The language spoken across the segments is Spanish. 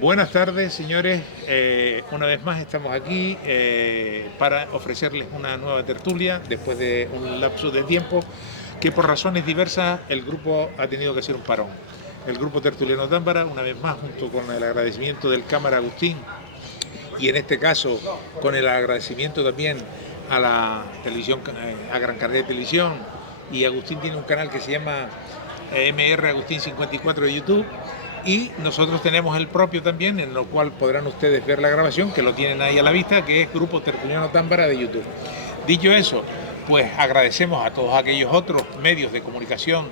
Buenas tardes, señores. Una vez más estamos aquí para ofrecerles una nueva tertulia después de un lapso de tiempo que por razones diversas el grupo ha tenido que hacer un parón. El grupo Tertuliano Támbara, una vez más, junto con el agradecimiento del Cámara Agustín y en este caso con el agradecimiento también a la televisión, a Gran Canaria Televisión, y Agustín tiene un canal que se llama MR Agustín 54 de YouTube. Y nosotros tenemos el propio también, en lo cual podrán ustedes ver la grabación, que lo tienen ahí a la vista, que es Grupo Tertuliano Támbara de YouTube. Dicho eso, pues agradecemos a todos aquellos otros medios de comunicación,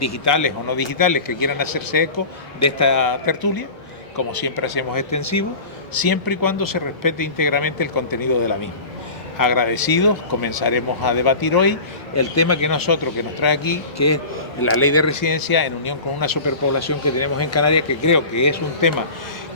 digitales o no digitales, que quieran hacerse eco de esta tertulia, como siempre hacemos extensivo, siempre y cuando se respete íntegramente el contenido de la misma. Agradecidos, comenzaremos a debatir hoy el tema que nos trae aquí, que es la ley de residencia en unión con una superpoblación que tenemos en Canarias, que creo que es un tema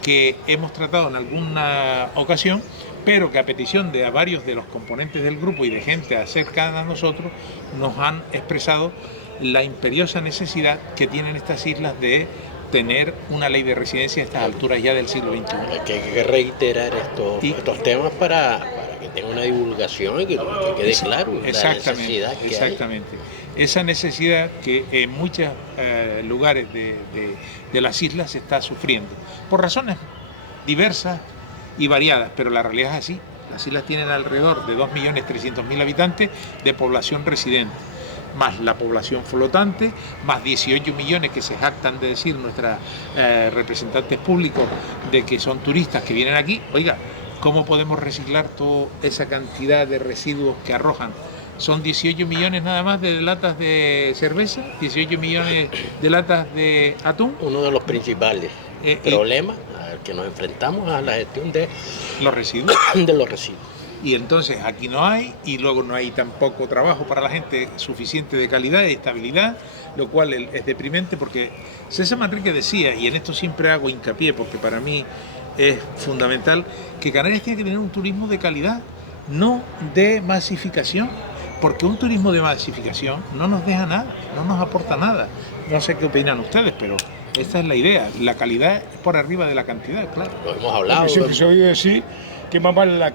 que hemos tratado en alguna ocasión, pero que a petición de varios de los componentes del grupo y de gente cercana a nosotros, nos han expresado la imperiosa necesidad que tienen estas islas de tener una ley de residencia a estas alturas ya del siglo XXI. Hay que reiterar estos temas para que tenga una divulgación y que quede claro la necesidad que exactamente. Esa necesidad que en muchos lugares de las islas se está sufriendo, por razones diversas y variadas, pero la realidad es así. Las islas tienen alrededor de 2.300.000 habitantes de población residente, más la población flotante, más 18 millones que se jactan de decir nuestros representantes públicos de que son turistas que vienen aquí. Oiga, ¿cómo podemos reciclar toda esa cantidad de residuos que arrojan? Son 18 millones nada más de latas de cerveza, 18 millones de latas de atún. Uno de los principales problemas al que nos enfrentamos a la gestión de los residuos. De los residuos. Y entonces aquí no hay, y luego no hay tampoco trabajo para la gente suficiente de calidad y estabilidad, lo cual es deprimente, porque César Manrique decía, y en esto siempre hago hincapié porque para mí es fundamental, que Canarias tiene que tener un turismo de calidad, no de masificación, porque un turismo de masificación no nos deja nada, no nos aporta nada. No sé qué opinan ustedes, pero esta es la idea, la calidad es por arriba de la cantidad, claro. Lo hemos hablado. Siempre se ha oído decir que más vale la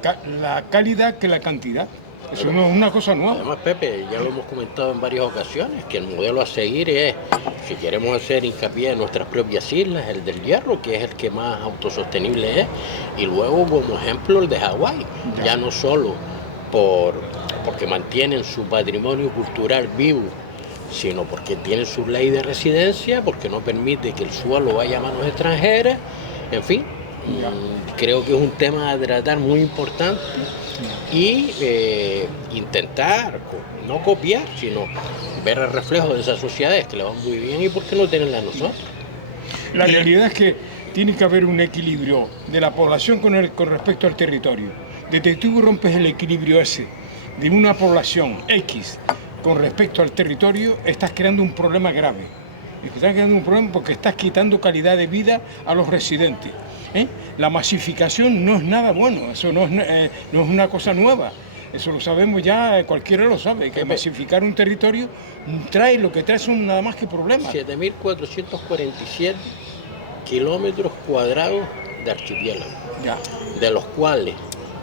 calidad que la cantidad. Eso no es una cosa nueva. Además, Pepe, ya lo hemos comentado en varias ocasiones, que el modelo a seguir es, si queremos hacer hincapié en nuestras propias islas, el del Hierro, que es el que más autosostenible es, y luego como ejemplo el de Hawái, ya no solo porque mantienen su patrimonio cultural vivo, sino porque tienen su ley de residencia, porque no permite que el suelo vaya a manos extranjeras, en fin. Creo que es un tema a tratar muy importante y intentar no copiar, sino ver el reflejo de esas sociedades que le van muy bien y por qué no tenerlas nosotros. La realidad es que tiene que haber un equilibrio de la población con respecto al territorio. Desde que tú rompes el equilibrio ese de una población X con respecto al territorio, estás creando un problema grave. Estás creando un problema porque estás quitando calidad de vida a los residentes. La masificación no es nada bueno, eso no es una cosa nueva, eso lo sabemos ya, cualquiera lo sabe, que masificar un territorio lo que trae son nada más que problemas. 7.447 kilómetros cuadrados de archipiélago, de los cuales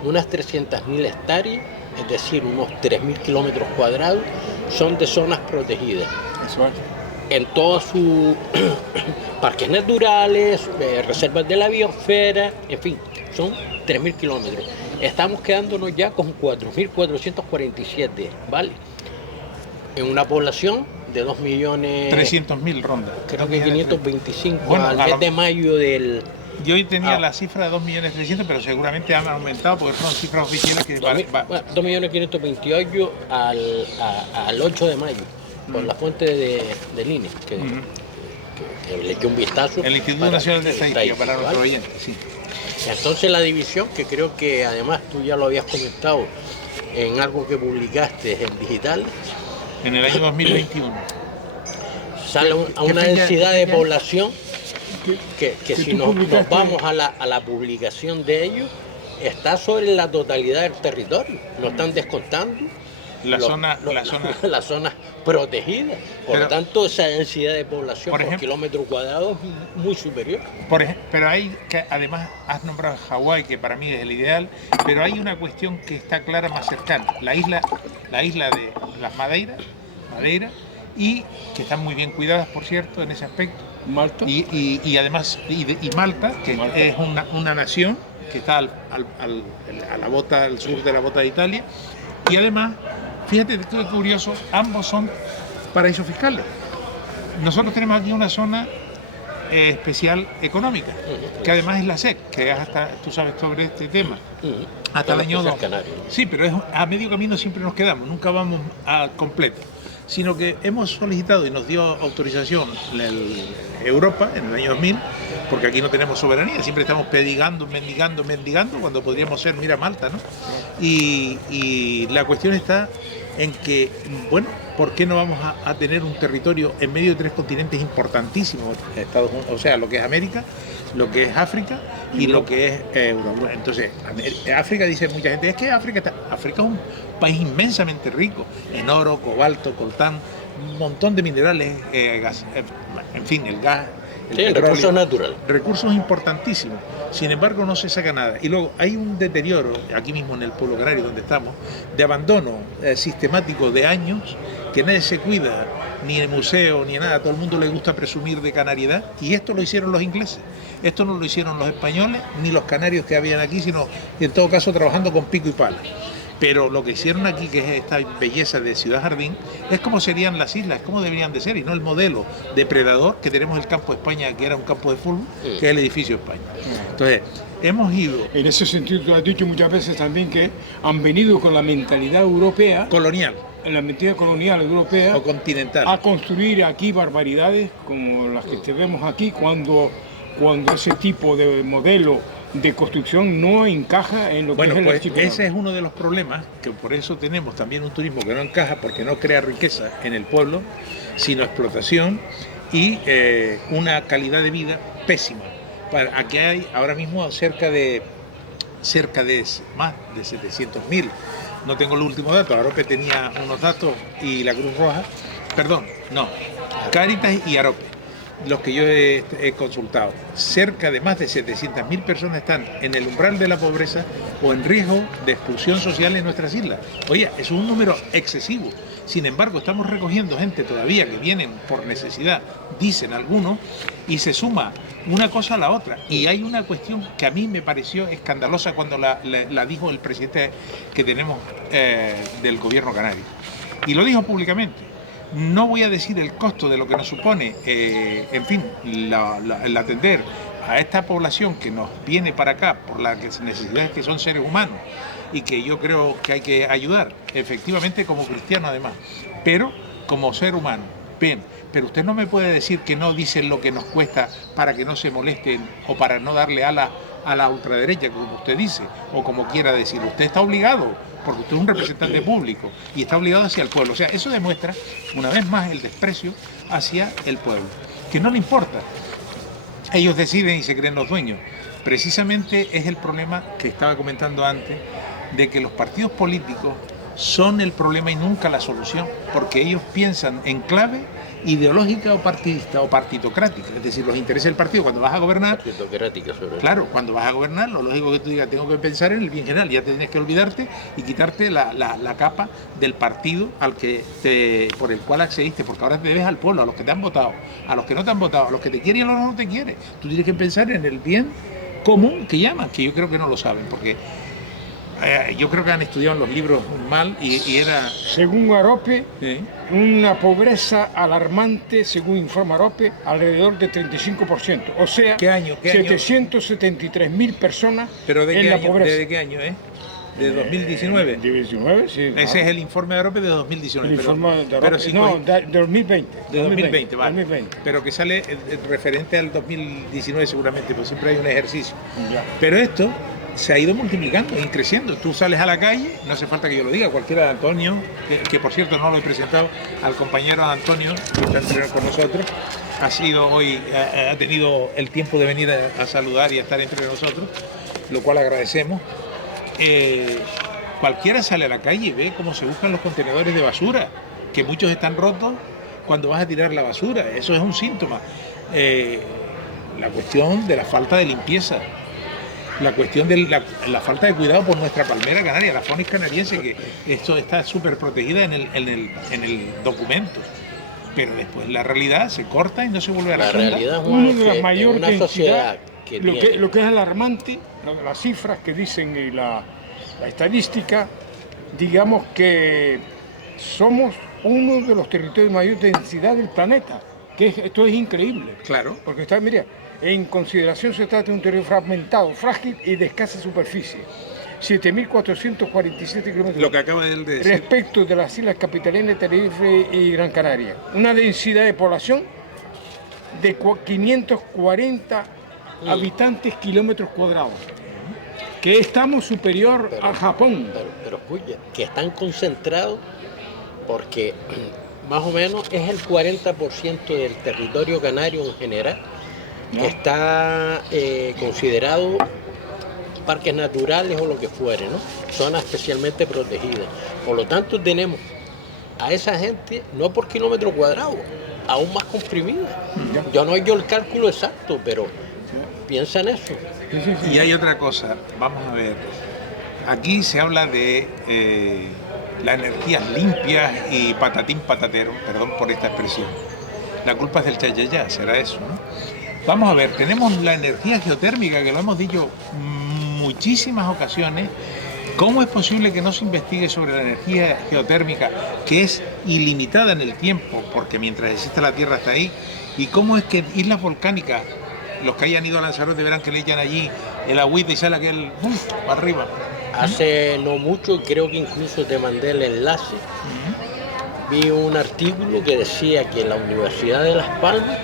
unas 300.000 hectáreas, es decir, unos 3.000 kilómetros cuadrados, son de zonas protegidas. Eso es. En todos sus parques naturales, reservas de la biosfera, en fin, son 3.000 kilómetros. Estamos quedándonos ya con 4.447, ¿vale? En una población de 2 millones... 300.000 rondas. Creo que 525 Bueno, al mes de mayo del... Yo hoy tenía la cifra de 2.300.000, pero seguramente han aumentado porque son cifras oficiales que... 2.528.000 al 8 de mayo, por la fuente del INE, que le eché un vistazo. El Instituto Nacional de Estadística, para nuestros oyentes, sí. Entonces la división, que creo que además tú ya lo habías comentado en algo que publicaste en digital. En el año 2021. Sale a una densidad de población que si nos vamos a la publicación de ellos, está sobre la totalidad del territorio. No están descontando las zonas protegidas. Por lo tanto, esa densidad de población por kilómetro cuadrado es muy superior. Pero hay que, además, has nombrado Hawái, que para mí es el ideal, pero hay una cuestión que está clara más cercana. La isla de las Madeira, y que están muy bien cuidadas, por cierto, en ese aspecto. Malta. Y además, Malta, que es una nación que está al sur de la bota de Italia. Y además, fíjate, esto es curioso, ambos son paraísos fiscales. Nosotros tenemos aquí una zona especial económica, que además es la SEC, que hasta tú sabes sobre este tema. Hasta el año 2. Sí, pero a medio camino siempre nos quedamos, nunca vamos a completo. Sino que hemos solicitado y nos dio autorización Europa en el año 2000, porque aquí no tenemos soberanía, siempre estamos mendigando, cuando podríamos ser, mira, Malta, ¿no? Y la cuestión está en que, bueno, ¿por qué no vamos a tener un territorio en medio de 3 continentes importantísimos? Estados Unidos, o sea, lo que es América, lo que es África y lo que es Europa. Entonces, África, dice mucha gente, es que África es un país inmensamente rico en oro, cobalto, coltán, un montón de minerales, gas, en fin, el gas, el recursos naturales. Recursos importantísimos. Sin embargo, no se saca nada. Y luego hay un deterioro, aquí mismo en el pueblo canario donde estamos, de abandono sistemático de años, que nadie se cuida, ni en museo, ni en nada. A todo el mundo le gusta presumir de canariedad. Y esto lo hicieron los ingleses. Esto no lo hicieron los españoles, ni los canarios que habían aquí, sino en todo caso trabajando con pico y pala. Pero lo que hicieron aquí, que es esta belleza de Ciudad Jardín, es como serían las islas, como deberían de ser, y no el modelo depredador que tenemos el campo de España, que era un campo de fútbol, que es el edificio de España. Entonces, hemos ido... En ese sentido, tú has dicho muchas veces también que han venido con la mentalidad europea... colonial. En la mentalidad colonial europea... o continental. A construir aquí barbaridades como las que vemos aquí, cuando ese tipo de modelo de construcción no encaja en lo que es el archipiélago. Ese es uno de los problemas, que por eso tenemos también un turismo que no encaja, porque no crea riqueza en el pueblo, sino explotación y una calidad de vida pésima. Aquí hay ahora mismo cerca de más de 700.000, no tengo el último dato, Arope tenía unos datos y la Cruz Roja, Cáritas y Arope, los que yo he consultado, cerca de más de 700.000 personas están en el umbral de la pobreza o en riesgo de expulsión social en nuestras islas. Oye, es un número excesivo. Sin embargo, estamos recogiendo gente todavía que vienen por necesidad, dicen algunos, y se suma una cosa a la otra. Y hay una cuestión que a mí me pareció escandalosa cuando la dijo el presidente que tenemos del gobierno canario. Y lo dijo públicamente. No voy a decir el costo de lo que nos supone, el atender a esta población que nos viene para acá por las necesidades que son seres humanos y que yo creo que hay que ayudar, efectivamente como cristiano además, pero como ser humano. Bien, pero usted no me puede decir que no dicen lo que nos cuesta para que no se molesten o para no darle ala a la ultraderecha, como usted dice, o como quiera decir. Usted está obligado, porque usted es un representante público y está obligado hacia el pueblo. O sea, eso demuestra una vez más el desprecio hacia el pueblo, que no le importa. Ellos deciden y se creen los dueños. Precisamente es el problema que estaba comentando antes, de que los partidos políticos son el problema y nunca la solución, porque ellos piensan en clave ideológica o partidista o partitocrática, es decir, los intereses del partido. Cuando vas a gobernar, claro, cuando vas a gobernar, lo lógico que tú digas, tengo que pensar en el bien general, ya tienes que olvidarte y quitarte la capa del partido por el cual accediste, porque ahora te debes al pueblo, a los que te han votado, a los que no te han votado, a los que te quieren y a los que no te quieren. Tú tienes que pensar en el bien común que llaman, que yo creo que no lo saben, porque yo creo que han estudiado en los libros mal y era... Según Arope, ¿sí? una pobreza alarmante, según informa Arope, alrededor de 35%. O sea, ¿Qué año? 773.000 personas ¿Pero de en qué la año? pobreza. ¿De qué año, ¿De 2019? De 19, sí. Ese es el informe de Arope de 2019. El informe de Arope, pero sí, no, de 2020. de 2020, vale. 2020. Pero que sale referente al 2019 seguramente, porque siempre hay un ejercicio. Ya. Pero esto se ha ido multiplicando y creciendo. Tú sales a la calle, no hace falta que yo lo diga, cualquiera de Antonio, que por cierto no lo he presentado, al compañero Antonio, que está entrenando con nosotros, ha sido hoy, ha tenido el tiempo de venir a saludar y a estar entre nosotros, lo cual agradecemos. Cualquiera sale a la calle y ve cómo se buscan los contenedores de basura, que muchos están rotos cuando vas a tirar la basura. Eso es un síntoma. La cuestión de la falta de limpieza, la cuestión de la falta de cuidado por nuestra palmera canaria, la Fonis canariense, que esto está súper protegida en el documento. Pero después la realidad se corta y no se vuelve a la realidad es Una de las mayores una sociedad densidades, que lo que es alarmante, las cifras que dicen y la estadística, digamos que somos uno de los territorios de mayor densidad del planeta, esto es increíble. Claro. Porque está, mira, en consideración se trata de un territorio fragmentado, frágil y de escasa superficie. 7.447 kilómetros. Lo que acaba de decir. Respecto de las islas capitalinas, Tenerife y Gran Canaria. Una densidad de población de 540 habitantes kilómetros cuadrados. Que estamos superior a Japón. Pero escucha, que están concentrados porque más o menos es el 40% del territorio canario en general que está considerado parques naturales o lo que fuere, ¿no? Zonas especialmente protegidas. Por lo tanto, tenemos a esa gente, no por kilómetro cuadrado, aún más comprimida. Yo no he hecho el cálculo exacto, pero piensa en eso. Y hay otra cosa, vamos a ver. Aquí se habla de las energías limpias y patatín patatero, perdón por esta expresión. La culpa es del chayayá, será eso, ¿no? Vamos a ver, tenemos la energía geotérmica, que lo hemos dicho muchísimas ocasiones. ¿Cómo es posible que no se investigue sobre la energía geotérmica, que es ilimitada en el tiempo, porque mientras existe la Tierra está ahí? ¿Y cómo es que islas volcánicas, los que hayan ido a Lanzarote verán que le echan allí el agüita y sale aquel para arriba? Hace no mucho, creo que incluso te mandé el enlace, vi un artículo que decía que la Universidad de Las Palmas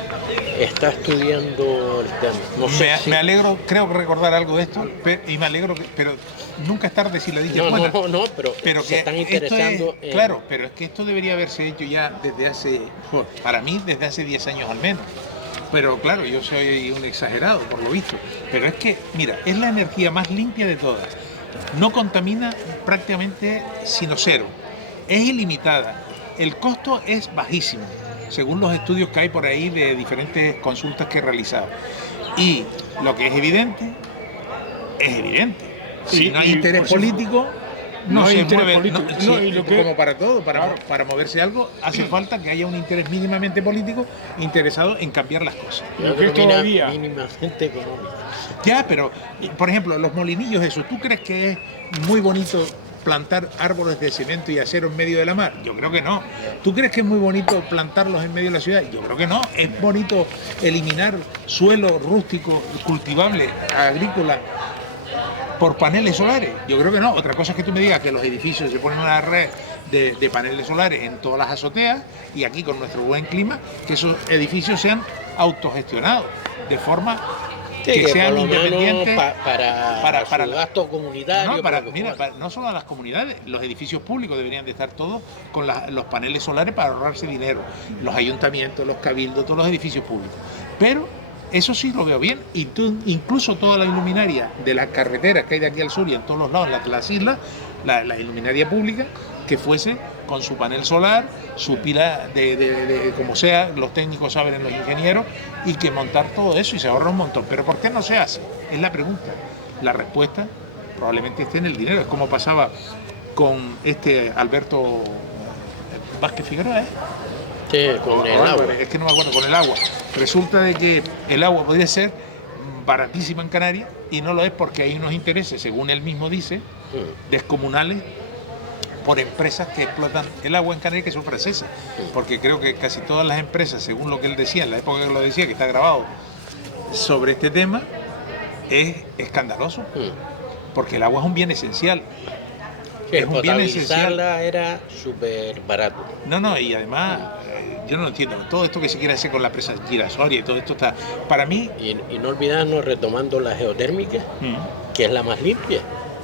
está estudiando el tema. No sé me alegro, creo que recordar algo de esto, y me alegro, pero nunca es tarde si la dicha es buena. No, pero que se están interesando en... Claro, pero es que esto debería haberse hecho ya desde hace, para mí, desde hace 10 años al menos. Pero claro, yo soy un exagerado, por lo visto. Pero es que, mira, es la energía más limpia de todas. No contamina prácticamente sino cero. Es ilimitada. El costo es bajísimo, según los estudios que hay por ahí de diferentes consultas que he realizado. Y lo que es evidente, es evidente. Si no hay interés político, no se mueve. Como para todo, para moverse algo, hace falta que haya un interés mínimamente político interesado en cambiar las cosas. Yo creo que mínimamente económico. Ya, pero, por ejemplo, los molinillos, eso, ¿tú crees que es muy bonito plantar árboles de cemento y acero en medio de la mar? Yo creo que no. ¿Tú crees que es muy bonito plantarlos en medio de la ciudad? Yo creo que no. ¿Es bonito eliminar suelo rústico, cultivable, agrícola, por paneles solares? Yo creo que no. Otra cosa es que tú me digas que los edificios se ponen una red de paneles solares en todas las azoteas, y aquí con nuestro buen clima, que esos edificios sean autogestionados, de forma que sean independientes para el gasto comunitario. No, no solo a las comunidades, los edificios públicos deberían de estar todos con los paneles solares para ahorrarse dinero, los ayuntamientos, los cabildos, todos los edificios públicos. Pero eso sí lo veo bien, y incluso toda la iluminaria de las carreteras que hay de aquí al sur y en todos los lados, las islas, la iluminaria pública, que fuese con su panel solar, su pila de como sea, los técnicos saben, los ingenieros, y que montar todo eso y se ahorra un montón. Pero ¿por qué no se hace? Es la pregunta. La respuesta probablemente esté en el dinero. Es como pasaba con Alberto Vázquez Figueroa, Sí, con el agua. Es que no me acuerdo, con el agua. Resulta de que el agua podría ser baratísima en Canarias, y no lo es porque hay unos intereses, según él mismo dice, descomunales por empresas que explotan el agua en Canarias, que son francesas, porque creo que casi todas las empresas, según lo que él decía, en la época que lo decía, que está grabado sobre este tema, es escandaloso, porque el agua es un bien esencial. Sí, Es un bien esencial. potabilizarla era súper barato. No, y además, yo no lo entiendo, todo esto que se quiere hacer con la presa Girasoria y todo esto está, para mí... Y no olvidarnos, retomando la geotérmica, que es la más limpia.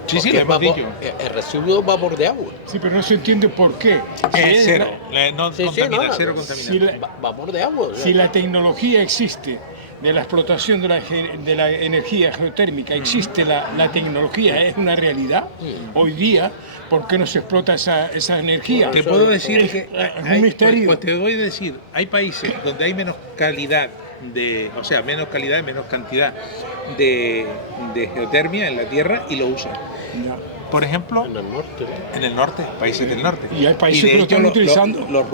Sí, Porque lo hemos dicho. el residuo es vapor de agua. Sí, pero no se entiende por qué. Es cero, no Sí, contamina, no, cero si contaminación. la- Vapor de agua. Si la tecnología existe de la explotación de la energía geotérmica, existe la tecnología, es una realidad hoy día, ¿por qué no se explota esa energía? Te puedo decir que es un misterio. pues te voy a decir, hay países donde hay menos calidad menos calidad y menos cantidad de geotermia en la tierra y lo usan. Ya. Por ejemplo, En el norte. en el norte, países del norte. Y hay países de que lo hecho, están utilizando. Los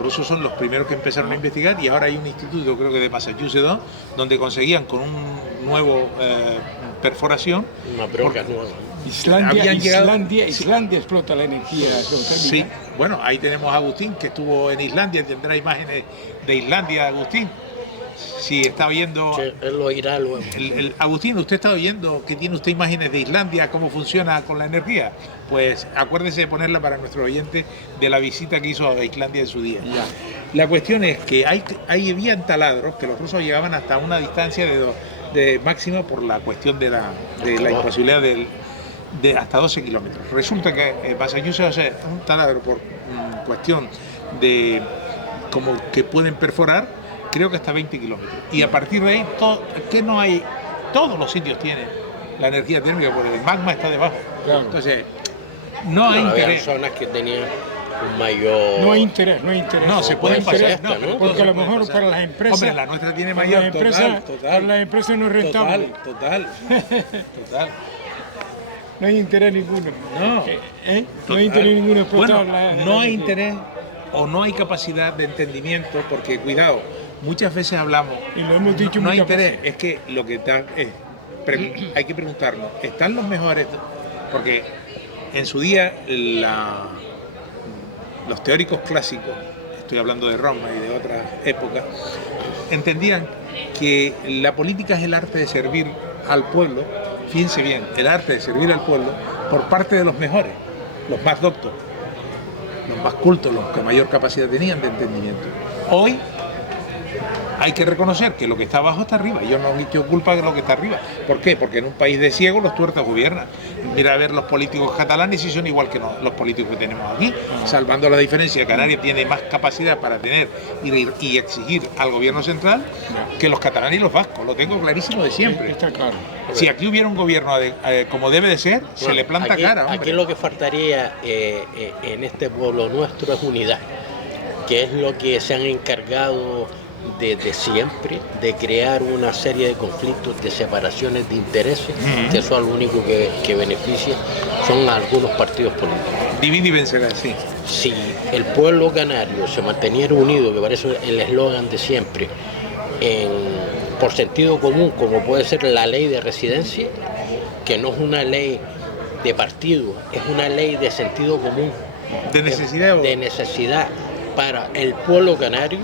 rusos son los primeros que empezaron a investigar, y ahora hay un instituto, creo que de Massachusetts, donde conseguían con un nuevo perforación. Una broca nueva. Islandia explota la energía geotérmica. Sí, bueno, ahí tenemos a Agustín, que estuvo en Islandia, tendrá imágenes de Islandia, Agustín. Si está viendo... Sí, él lo irá luego. Agustín, ¿usted está oyendo que tiene usted imágenes de Islandia, cómo funciona con la energía? Pues acuérdese de ponerla para nuestros oyentes de la visita que hizo a Islandia en su día. Ya. La cuestión es que había taladros que los rusos llegaban hasta una distancia de máxima por la cuestión de la imposibilidad de hasta 12 kilómetros. Resulta que Massachusetts es un taladro por cuestión de como que pueden perforar, creo que hasta 20 kilómetros. Y a partir de ahí, todos los sitios tienen la energía térmica, porque el magma está debajo. Claro. Entonces, no hay Había interés. zonas que tenían un mayor... No hay interés. No, se pueden puede pasar. ser No, esta, ¿no? Porque a lo mejor para las empresas... Hombre, la nuestra tiene para mayor. las empresas, para las empresas no es rentable. Total. No hay interés ninguno. No. No hay Total. interés ninguno en explotar Bueno, la no hay energía. interés o no hay capacidad de entendimiento, porque cuidado, muchas veces hablamos, Y lo hemos dicho no hay muchas interés, veces. es que lo que está es, hay que preguntarnos, ¿están los mejores? Porque en su día los teóricos clásicos, estoy hablando de Roma y de otras épocas, entendían que la política es el arte de servir al pueblo, fíjense bien, el arte de servir al pueblo por parte de los mejores, los más doctos, los más cultos, los que mayor capacidad tenían de entendimiento. Hoy hay que reconocer que lo que está abajo está arriba. Yo no he hecho culpa de lo que está arriba. ¿Por qué? Porque en un país de ciegos los tuertos gobiernan. Mira a ver los políticos catalanes si son igual que los políticos que tenemos aquí, salvando la diferencia. Canarias tiene más capacidad para tener y exigir al gobierno central que los catalanes y los vascos. Lo tengo clarísimo de siempre. Está claro. Si aquí hubiera un gobierno como debe de ser, se le planta cara, hombre. Aquí lo que faltaría en este pueblo nuestro es unidad, que es lo que se han encargado desde siempre, de crear una serie de conflictos, de separaciones de intereses, que eso es lo único que beneficia son a algunos partidos políticos. Divide y vencerá, sí. Si el pueblo canario se manteniera unido, que parece el eslogan de siempre, por sentido común, como puede ser la ley de residencia, que no es una ley de partido, es una ley de sentido común, De necesidad o... de necesidad para el pueblo canario,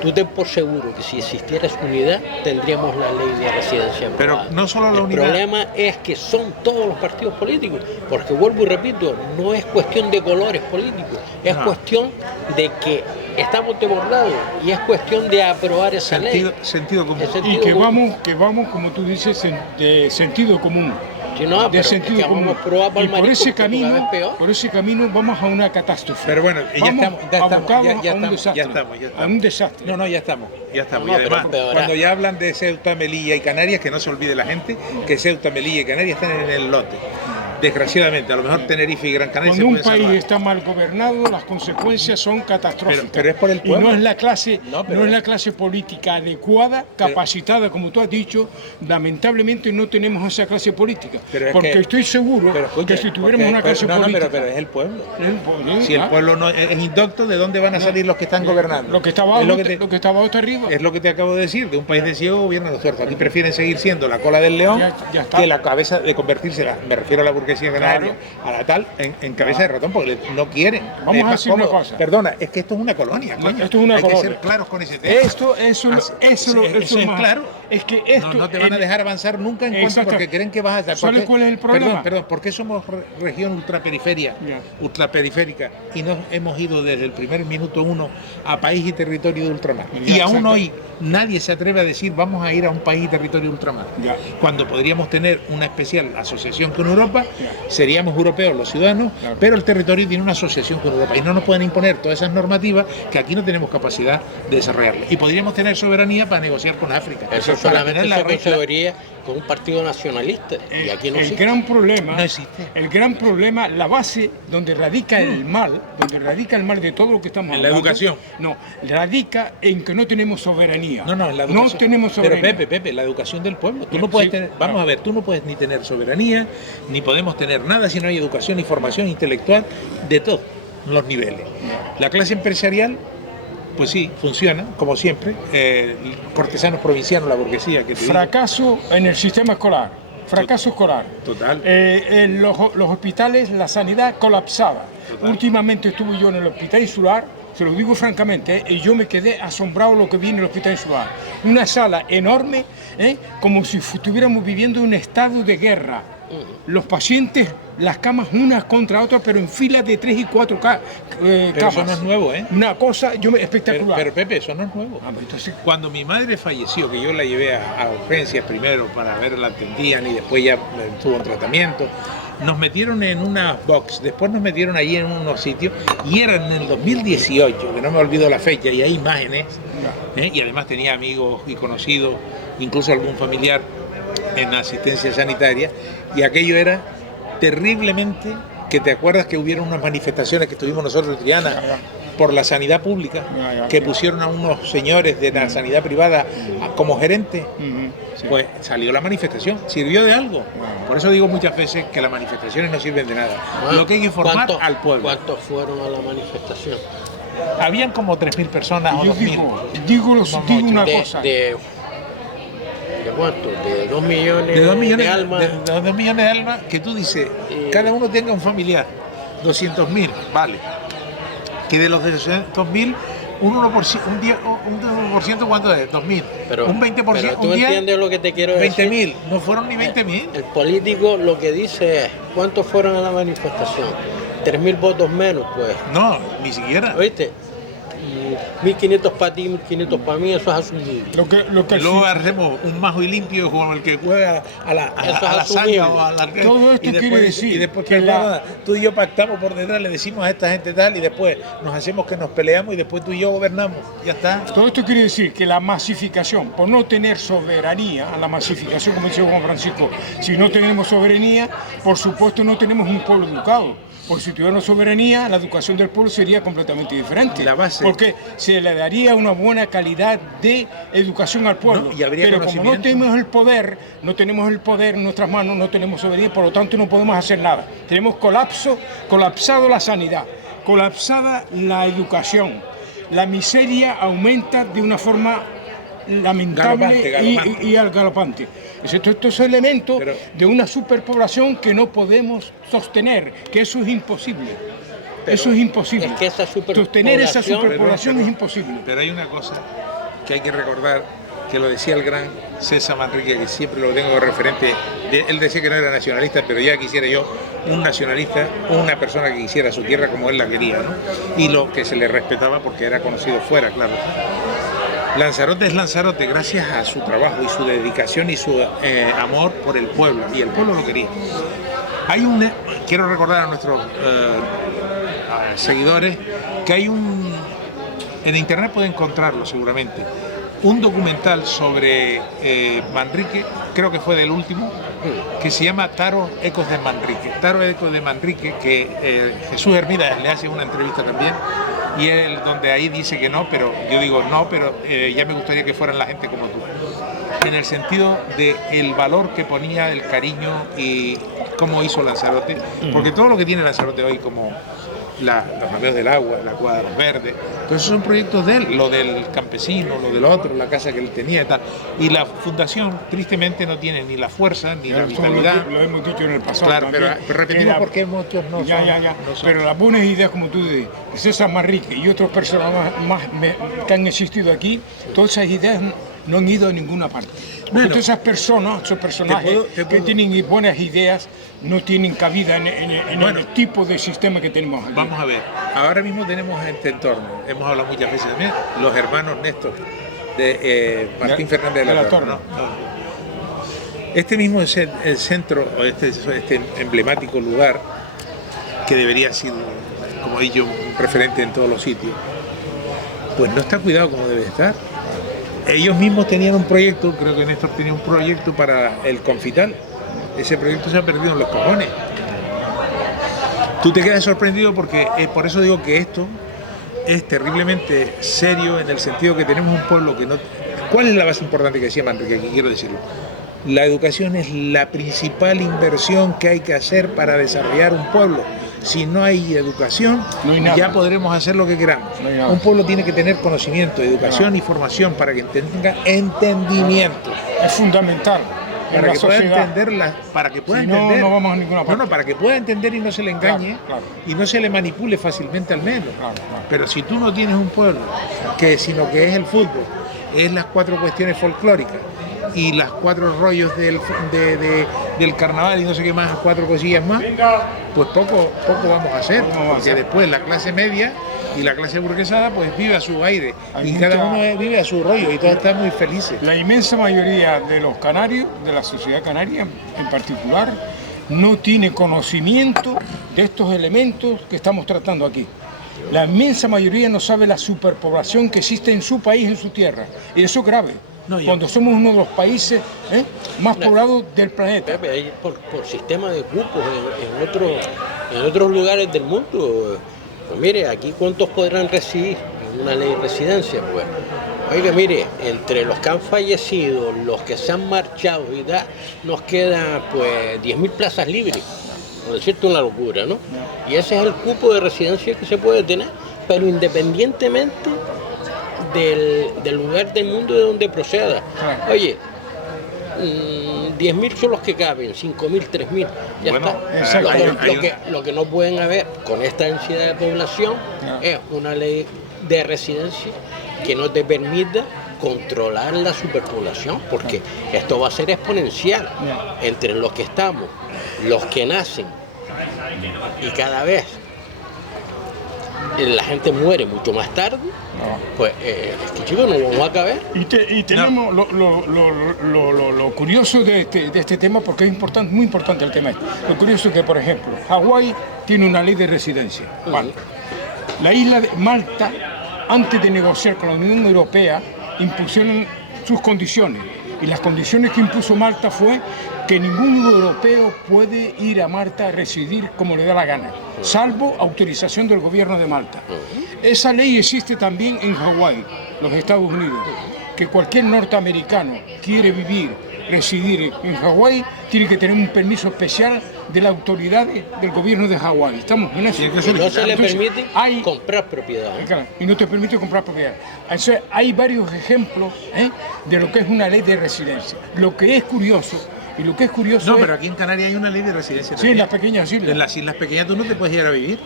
tú ten por seguro que si existiera esa unidad tendríamos la ley de residencia Pero aprobada. no solo la el unidad. problema es que son todos los partidos políticos, porque vuelvo y repito, no es cuestión de colores políticos, es No. cuestión de que estamos desbordados y es cuestión de aprobar esa ley. Sentido común. Ese- Y que vamos, como tú dices, de sentido común. Si no, De pero es sentido que común. vamos a probar para Y el por marisco, ese que cada vez camino, peor. vamos a una catástrofe. Pero bueno, Vamos abocados ya a un estamos, desastre. ya A un desastre. No, ya estamos. No, Y pero además, empeorar. cuando ya hablan de Ceuta, Melilla y Canarias, que no se olvide la gente que Ceuta, Melilla y Canarias están en el lote. Desgraciadamente, a lo mejor Tenerife y Gran Canaria se Cuando un pueden país salvar. está mal gobernado, las consecuencias son catastróficas. Pero es por el y pueblo. no es la clase, No, pero- no es la clase política adecuada, capacitada, como tú has dicho. Lamentablemente no tenemos esa clase política. Pero es porque que- estoy seguro Pero escucha, que si tuviéramos porque- una clase no, política... pero es el pueblo. pueblo, Si el pueblo no es indocto, ¿de dónde van a salir los que están gobernando? Lo que está abajo, Es lo que está abajo está arriba. Es lo que te acabo de decir, de un país de ciego gobiernan los tuertos. Aquí prefieren seguir siendo la cola del león Ya está. que la cabeza de convertirse, me refiero a la burguesía canaria, a la tal, en cabeza de ratón, porque no quieren. Vamos Es a más decir una cómodo. cosa. Perdona, es que esto es una colonia, coño. Esto es una Hay colonia. que ser claros con ese tema. Eso es más- claro. Es que esto... No te van a dejar avanzar nunca en cuanto Exacto. porque creen que vas a estar. ¿Sabes cuál es el problema? Perdón, ¿por qué somos región ultraperiférica y no hemos ido desde el primer minuto uno a país y territorio de ultramar? Ya, Y aún exacto. hoy nadie se atreve a decir vamos a ir a un país y territorio de ultramar. Ya. Cuando podríamos tener una especial asociación con Europa, Ya. seríamos europeos los ciudadanos, Claro. pero el territorio tiene una asociación con Europa y no nos pueden imponer todas esas normativas que aquí no tenemos capacidad de desarrollarlas. Y podríamos tener soberanía para negociar con África. Eso para solamente tener la se regla. conseguiría con un partido nacionalista. Y aquí no el existe. gran problema, No existe. el gran problema, la base donde radica el mal, de todo lo que estamos En la hablando, educación. no, radica en que no tenemos soberanía. No, en la educación. No tenemos soberanía. Pero Pepe, la educación del pueblo. Tú no puedes Sí, tener, claro. vamos a ver, tú no puedes ni tener soberanía, ni podemos tener nada si no hay educación y formación intelectual de todos los niveles. La clase empresarial, pues sí, funciona, como siempre. Cortesanos provincianos, la burguesía que te digo. Fracaso en el sistema escolar. Fracaso escolar. Total. En los hospitales, la sanidad colapsada. Total. Últimamente estuve yo en el hospital insular, se lo digo francamente, y yo me quedé asombrado lo que vi en el hospital insular. Una sala enorme, como si estuviéramos viviendo un estado de guerra. Los pacientes, las camas unas contra otras, pero en filas de 3 y 4 camas. Pero eso no es nuevo, ¿eh? Una cosa espectacular. Pero Pepe, eso no es nuevo. Ah, pero entonces, Cuando mi madre falleció, que yo la llevé a urgencias primero para ver la atendían y después ya estuvo en tratamiento, nos metieron en una box, después nos metieron allí en unos sitios y era en el 2018, que no me olvido la fecha y hay imágenes, y además tenía amigos y conocidos, incluso algún familiar en asistencia sanitaria, y aquello era terriblemente, que te acuerdas que hubieron unas manifestaciones que tuvimos nosotros en Triana por la sanidad pública, que pusieron a unos señores de la sanidad privada como gerentes. sí. Pues salió la manifestación, sirvió de algo. Por eso digo muchas veces que las manifestaciones no sirven de nada. Lo que hay que formar al pueblo. ¿Cuántos fueron a la manifestación? Habían como 3.000 personas o yo 2.000. digo una De, cosa. ¿De cuánto? ¿De 2 millones De 2 millones de almas? de 2 millones de almas, que tú dices, cada uno tenga un familiar, 200.000, vale. Que de los 200.000, un 1%, un 1% ¿cuánto es? 2.000. Pero, Un 20%, pero tú un día, entiendes lo que te quiero decir. 20.000. No fueron ni 20.000. El político lo que dice es, ¿cuántos fueron a la manifestación? 3.000 votos menos, pues. No, ni siquiera. ¿Oíste? 1.500 para ti, 1.500 para mí, eso es asumible. Lo que Y luego hacemos un majo y limpio como el que juega a la Eso es lasaña asumible. o a la Todo esto quiere decir y después que tú y yo pactamos por detrás, le decimos a esta gente tal y después nos hacemos que nos peleamos y después tú y yo gobernamos. Ya está. Todo esto quiere decir que la masificación, por no tener soberanía, a la masificación, como decía Juan Francisco, si no tenemos soberanía, por supuesto no tenemos un pueblo educado. Porque si tuviéramos soberanía, la educación del pueblo sería completamente diferente. La base. Porque se le daría una buena calidad de educación al pueblo. No, y habría pero como no conocimiento. tenemos el poder en nuestras manos, no tenemos soberanía, por lo tanto no podemos hacer nada. Tenemos colapsado la sanidad, colapsada la educación. La miseria aumenta de una forma lamentable Galopante. y al galopante. Estos elementos Pero- de una superpoblación que no podemos sostener, que eso es imposible. Eso es imposible. es que esa Sostener esa superpoblación- superpoblación Perdón. es imposible. Pero hay una cosa que hay que recordar, que lo decía el gran César Manrique, que siempre lo tengo de referente. Él decía que no era nacionalista, pero ya quisiera yo un nacionalista, una persona que quisiera su tierra como él la quería, ¿no? Y lo que se le respetaba porque era conocido fuera, claro. Lanzarote es Lanzarote gracias a su trabajo y su dedicación y su amor por el pueblo, y el pueblo lo quería. Quiero recordar a nuestros seguidores que hay en internet pueden encontrarlo seguramente, un documental sobre Manrique, creo que fue del último, que se llama Taro Ecos de Manrique. Taro Ecos de Manrique, que Jesús Hermida le hace una entrevista también, y él donde ahí dice que no, pero yo digo no, pero ya me gustaría que fueran la gente como tú. En el sentido de el valor que ponía, el cariño y cómo hizo Lanzarote, porque todo lo que tiene Lanzarote hoy, como los naveos del agua, la cuadra de los verdes, pues esos son proyectos de él, lo del campesino, lo del otro, la casa que él tenía y tal. Y la fundación, tristemente, no tiene ni la fuerza ni la vitalidad. Lo hemos dicho en el pasado. Claro, pero repetimos porque muchos no son. No son. Pero las buenas ideas, como tú dices, César Manrique y otras personas que han existido aquí, todas esas ideas no han ido a ninguna parte. Bueno, todas esas personas, esos personajes que tienen buenas ideas, no tienen cabida en el tipo de sistema que tenemos aquí. Vamos a ver, ahora mismo tenemos en este entorno, hemos hablado muchas veces también, los hermanos Néstor, de Martín Fernández de la Torre. ¿No? Este mismo es el centro, este emblemático lugar, que debería ser, como he dicho, un referente en todos los sitios, pues no está cuidado como debe estar. Ellos mismos tenían un proyecto, creo que Néstor tenía un proyecto para el Confital. Ese proyecto se ha perdido en los cojones. Tú te quedas sorprendido porque por eso digo que esto es terriblemente serio en el sentido que tenemos un pueblo que no... ¿Cuál es la base importante que decía Manrique? Aquí quiero decirlo. La educación es la principal inversión que hay que hacer para desarrollar un pueblo. Si no hay educación, ya podremos hacer lo que queramos. Un pueblo tiene que tener conocimiento, educación y formación para que tenga entendimiento. Es fundamental. Para que pueda entenderla, para que pueda entender. No vamos a ninguna parte. No, para que pueda entender y no se le engañe, y no se le manipule fácilmente al menos. Pero si tú no tienes un pueblo sino que es el fútbol, es las 4 cuestiones folclóricas y las 4 rollos del carnaval y no sé qué más, 4 cosillas más, pues poco vamos a hacer, porque después la clase media y la clase burguesada pues vive a su aire y cada uno vive a su rollo y todos están muy felices. La inmensa mayoría de los canarios, de la sociedad canaria en particular, no tiene conocimiento de estos elementos que estamos tratando aquí. La inmensa mayoría no sabe la superpoblación que existe en su país, en su tierra, y eso es grave. Cuando somos uno de los países más poblados del planeta. Por sistema de cupos en otros lugares del mundo. Pues mire, aquí ¿cuántos podrán recibir en una ley de residencia? Pues, oiga, mire, entre los que han fallecido, los que se han marchado y tal, nos quedan pues 10.000 plazas libres. Por decirte una locura, ¿no? Y ese es el cupo de residencia que se puede tener, pero independientemente del lugar del mundo de donde proceda. Oye, 10.000 son los que caben, 5.000, 3.000, ya está. Lo que no pueden haber con esta densidad de población es una ley de residencia que no te permita controlar la superpoblación, porque esto va a ser exponencial entre los que estamos, los que nacen, y cada vez la gente muere mucho más tarde, pues es que chicos, no vamos a caber. Y tenemos lo curioso de este tema, porque es importante, muy importante el tema. Lo curioso es que, por ejemplo, Hawái tiene una ley de residencia. Vale. La isla de Malta, antes de negociar con la Unión Europea, impusieron sus condiciones. Y las condiciones que impuso Malta fue que ningún europeo puede ir a Malta a residir como le da la gana, salvo autorización del gobierno de Malta. Esa ley existe también en Hawái, los Estados Unidos, que cualquier norteamericano quiere residir en Hawái, tiene que tener un permiso especial de la autoridad del gobierno de Hawái. Estamos en eso. Y no se le permite comprar propiedad. Y no te permite comprar propiedad. Entonces, hay varios ejemplos de lo que es una ley de residencia. Lo que es curioso No, pero aquí en Canarias hay una ley de residencia. Sí, en las pequeñas islas. En las islas pequeñas tú no te puedes ir a vivir.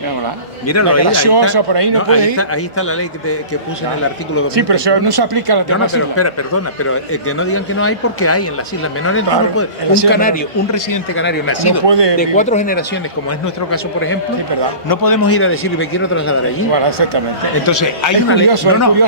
Míralo, ahí está, por ahí no puedes ir. Ahí está la ley que puse en el artículo 2. Sí, pero no se aplica a las demás islas. Pero que no digan que no hay, porque hay en las islas menores. Claro, no puede. Un canario, un residente canario nacido de 4 generaciones, como es nuestro caso, por ejemplo, no podemos ir a decir me quiero trasladar allí. Bueno, exactamente. Entonces, hay una ley.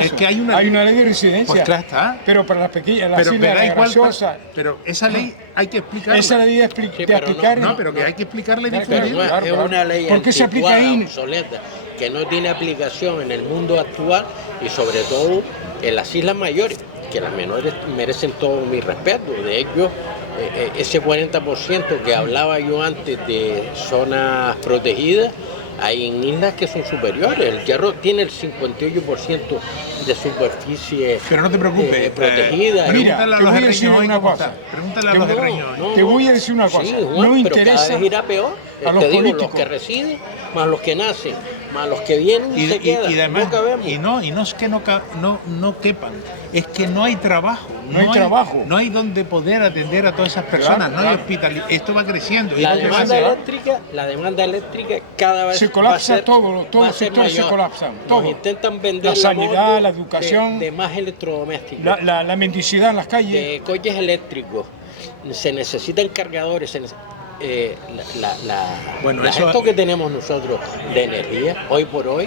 Es que hay una ley de residencia. Pues claro está. Pero para las pequeñas, las islas graciosas. Pero esa ley hay que explicarla. Esa ley de aplicar. No, pero que hay que explicarla y difundirla. Es una ley anticuada, obsoleta, que no tiene aplicación en el mundo actual y sobre todo en las islas mayores. que las menores merecen todo mi respeto. De hecho, ese 40% que hablaba yo antes de zonas protegidas, hay en islas que son superiores. El Hierro tiene el 58% de superficie Pero no te preocupes, protegida. Mira, pregúntale a te los voy a decir herreños hoy una cómo cosa. está. Pregúntale a los herreños hoy. Te voy a decir una cosa. Sí, Juan, No pero interesa cada vez irá peor. a los Te digo, los políticos. que residen, más los que nacen, más los que vienen y se quedan. además, no cabemos. y no es que no quepan, es que no hay trabajo. No hay trabajo. No hay donde poder atender a todas esas personas, Claro, no hay claro. hospital. Esto va creciendo. y La es lo que va a demanda hacer. eléctrica cada vez Se colapsa va a ser, todo, todos va a los ser sectores se mayor. colapsan, Nos todo. intentan vender La sanidad, moto la educación. de más electrodomésticos, la mendicidad en las calles. de coches eléctricos. Se necesitan cargadores. Bueno, La eso- gesto que tenemos nosotros de energía, hoy por hoy,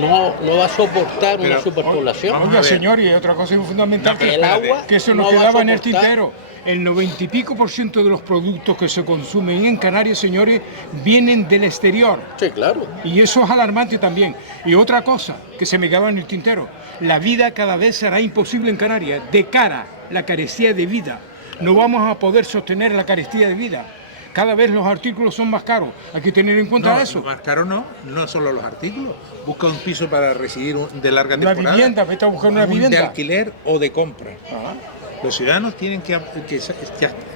no va a soportar una Pero, superpoblación. vamos a Oiga, ver. señor, y otra cosa fundamental, No, pero el espérate, agua que eso no nos va a quedaba en el soportar. tintero. El 90 y pico % de los productos que se consumen en Canarias, señores, vienen del exterior. Sí, claro. Y eso es alarmante también. Y otra cosa que se me quedaba en el tintero, la vida cada vez será imposible en Canarias, de cara a la carestía de vida. No vamos a poder sostener la carestía de vida. Cada vez los artículos son más caros. Hay que tener en cuenta No, eso. más caro no solo los artículos. Busca un piso para residir de larga Una temporada. vivienda, vete a buscar una De vivienda. alquiler o de compra. Ajá. Los ciudadanos tienen que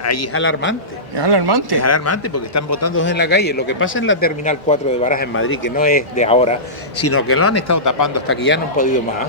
ahí es alarmante. Es alarmante. Es alarmante porque están votando en la calle. Lo que pasa en la Terminal 4 de Barajas en Madrid, que no es de ahora, sino que lo han estado tapando hasta que ya no han podido más,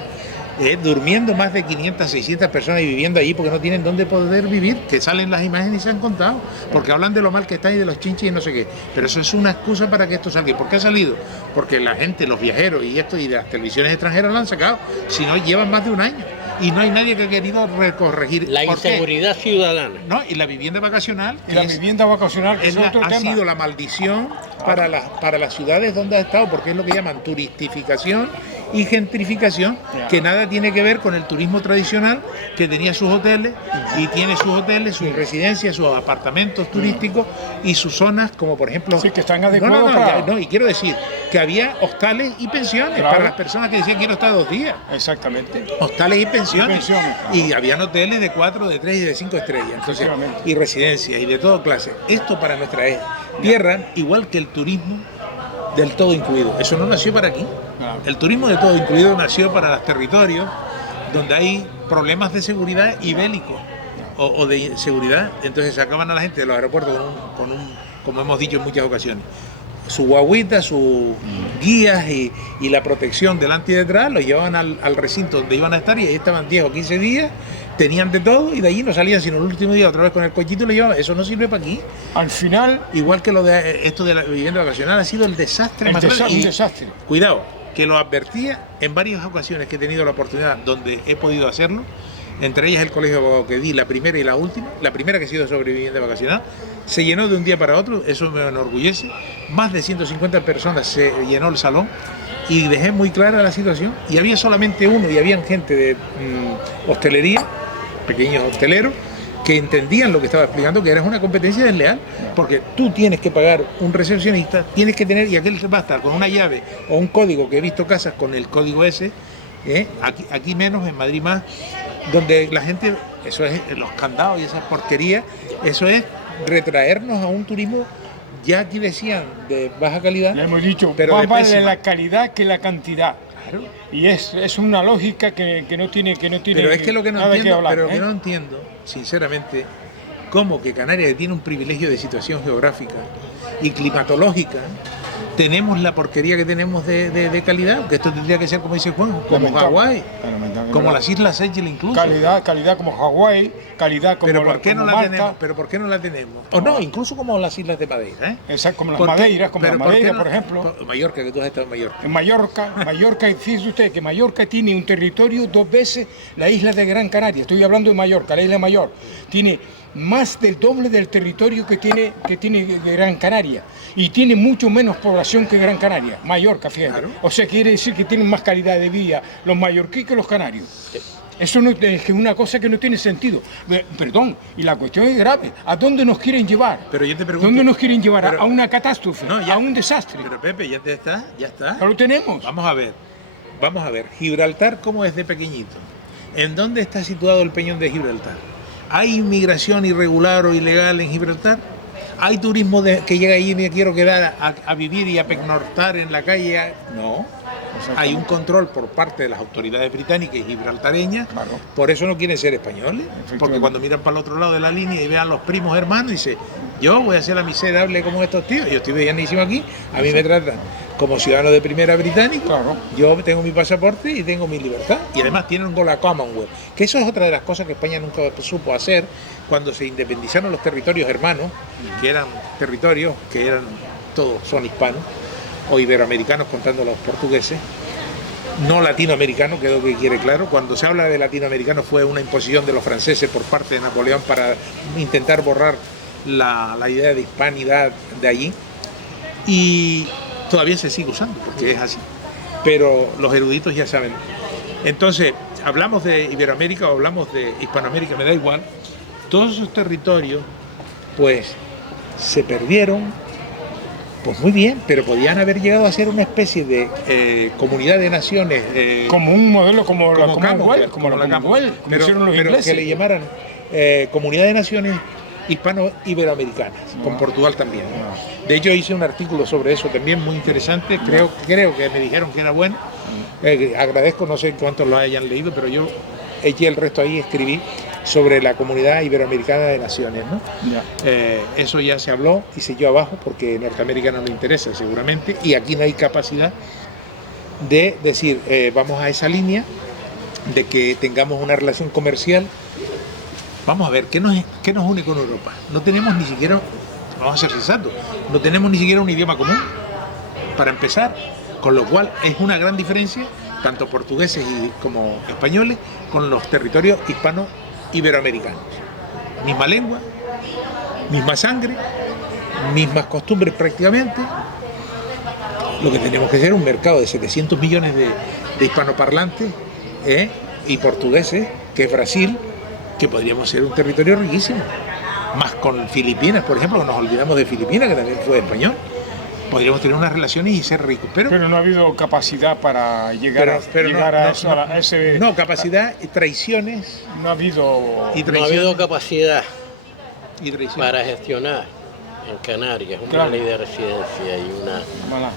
durmiendo más de 500, 600 personas y viviendo allí porque no tienen dónde poder vivir, que salen las imágenes y se han contado, porque hablan de lo mal que está y de los chinches y no sé qué. Pero eso es una excusa para que esto salga. ¿Y por qué ha salido? Porque la gente, los viajeros y esto y de las televisiones extranjeras lo han sacado. Si no, llevan más de un año. Y no hay nadie que ha querido corregir. La ¿Por qué? inseguridad ciudadana. No, y la vivienda vacacional, Y la que es- vivienda vacacional, que es otro ha tema. sido la maldición para las ciudades donde ha estado, porque es lo que llaman turistificación y gentrificación, Ya. que nada tiene que ver con el turismo tradicional, que tenía sus hoteles y tiene sus hoteles, sus residencias, sus apartamentos turísticos y sus zonas, como por ejemplo... Sí, que están adecuados para- y quiero decir que había hostales y pensiones Claro. para las personas que decían quiero estar 2 días. Exactamente. Hostales y pensiones. Y pensiones, claro. Y habían hoteles de 4, de 3 y de 5 estrellas. Entonces, Efectivamente. y residencias y de toda clase. Esto para nuestra tierra, igual que el turismo del todo incluido. Eso no nació para aquí. Claro. El turismo de todo incluido nació para los territorios donde hay problemas de seguridad y bélicos o de seguridad. Entonces sacaban a la gente de los aeropuertos como hemos dicho en muchas ocasiones, su guaguita, sus guías y la protección delante y detrás, los llevaban al recinto donde iban a estar y ahí estaban 10 o 15 días, tenían de todo y de allí no salían sino el último día otra vez con el cochito y lo llevaban. Eso no sirve para aquí. Al final, Igual que lo de esto de la vivienda vacacional ha sido el desastre el más grande. un Y desastre. cuidado, que lo advertía en varias ocasiones que he tenido la oportunidad donde he podido hacerlo, entre ellas el colegio de abogados que di, la primera y la última, la primera que ha sido sobre vivienda vacacional, se llenó de un día para otro, eso me enorgullece, más de 150 personas se llenó el salón y dejé muy clara la situación y había solamente uno y habían gente de hostelería, pequeños hosteleros, que entendían lo que estaba explicando, que era una competencia desleal, porque tú tienes que pagar un recepcionista, tienes que tener, y aquel va a estar con una llave o un código, que he visto casas con el código ese, aquí menos, en Madrid más, donde la gente, eso es los candados y esas porquerías, eso es retraernos a un turismo, ya aquí decían, de baja calidad, Le hemos dicho, pero de más vale pésima. la calidad que la cantidad. Claro. Y es una lógica que no tiene Pero es que lo que no nada entiendo, hablar, pero ¿eh? que no entiendo, sinceramente, cómo que Canarias, que tiene un privilegio de situación geográfica y climatológica, tenemos la porquería que tenemos de calidad, que esto tendría que ser, como dice Juan, como Lamentable. Hawái, Lamentable, como ¿verdad? las Islas Seychelles incluso. Calidad como Hawái, calidad como Pero ¿por qué no como la Malta, tenemos? Pero ¿por qué no la tenemos? O no, incluso como las Islas de Madeira, ¿eh? exacto, como las ¿Por qué? Madeiras, como la Pero ¿por qué Madeira, no? por ejemplo. Mallorca, que tú has estado en Mallorca. En Mallorca, fíjese usted que Mallorca tiene un territorio 2 veces la isla de Gran Canaria. Estoy hablando de Mallorca, la isla mayor. Tiene más del doble del territorio que tiene Gran Canaria. Y tiene mucho menos población que Gran Canaria, Mallorca, fíjate. Claro. O sea, quiere decir que tienen más calidad de vida los mallorquíes que los canarios. Eso no, es que una cosa que no tiene sentido. Perdón, y la cuestión es grave. ¿A dónde nos quieren llevar? Pero yo te pregunto. ¿Dónde nos quieren llevar? pero- ¿A una catástrofe? No, ya- ¿A un desastre? Pero Pepe, ya te está, ya está. Ya lo tenemos. Vamos a ver. Gibraltar, ¿cómo es de pequeñito? ¿En dónde está situado el Peñón de Gibraltar? ¿Hay inmigración irregular o ilegal en Gibraltar? ¿Hay turismo que llega allí y me quiero quedar a vivir y a pernoctar en la calle? No. Hay un control por parte de las autoridades británicas y gibraltareñas, Claro. por eso no quieren ser españoles, porque cuando miran para el otro lado de la línea y vean los primos hermanos, dicen, yo voy a ser la miserable como estos tíos, yo estoy bienísimo aquí, a mí me tratan como ciudadano de primera británico, Claro. yo tengo mi pasaporte y tengo mi libertad, y además tienen con la Commonwealth, que eso es otra de las cosas que España nunca supo hacer cuando se independizaron los territorios hermanos, que eran territorios que eran todos son hispanos, o iberoamericanos contando los portugueses, no latinoamericanos, quedó que quiere claro. Cuando se habla de latinoamericanos fue una imposición de los franceses por parte de Napoleón para intentar borrar la idea de hispanidad de allí, y todavía se sigue usando porque es así, pero los eruditos ya saben. Entonces, hablamos de Iberoamérica o hablamos de Hispanoamérica, me da igual, todos esos territorios pues se perdieron. Pues muy bien, pero podían haber llegado a ser una especie de comunidad de naciones. Como un modelo como la Commonwealth, Commonwealth, como la la Commonwealth, como pero, hicieron los pero ingleses. que le llamaran comunidad de naciones hispano-iberoamericanas, con Portugal también. De hecho, hice un artículo sobre eso también muy interesante, creo que me dijeron que era bueno. Agradezco, no sé cuántos lo hayan leído, pero yo eché el resto ahí, escribí sobre la comunidad iberoamericana de naciones, ¿no? Eso ya se habló y siguió abajo porque a Norteamérica no le interesa seguramente, y aquí no hay capacidad de decir vamos a esa línea de que tengamos una relación comercial. Vamos a ver, ¿qué nos une con Europa? No tenemos ni siquiera, vamos a ser sensatos, no tenemos ni siquiera un idioma común, para empezar, con lo cual es una gran diferencia, tanto portugueses como españoles, con los territorios hispano-iberoamericanos. Misma lengua, misma sangre, mismas costumbres prácticamente. Lo que tenemos que hacer es un mercado de 700 millones de hispanoparlantes y portugueses, que es Brasil, que podríamos ser un territorio riquísimo. Más con Filipinas, por ejemplo, nos olvidamos de Filipinas, que también fue español. Podríamos tener unas relaciones y ser ricos. Pero no ha habido capacidad para llegar a ese... No, capacidad, traiciones. No ha habido... No ha habido capacidad y traiciones para gestionar en Canarias una Claro. ley de residencia y una... Voilà.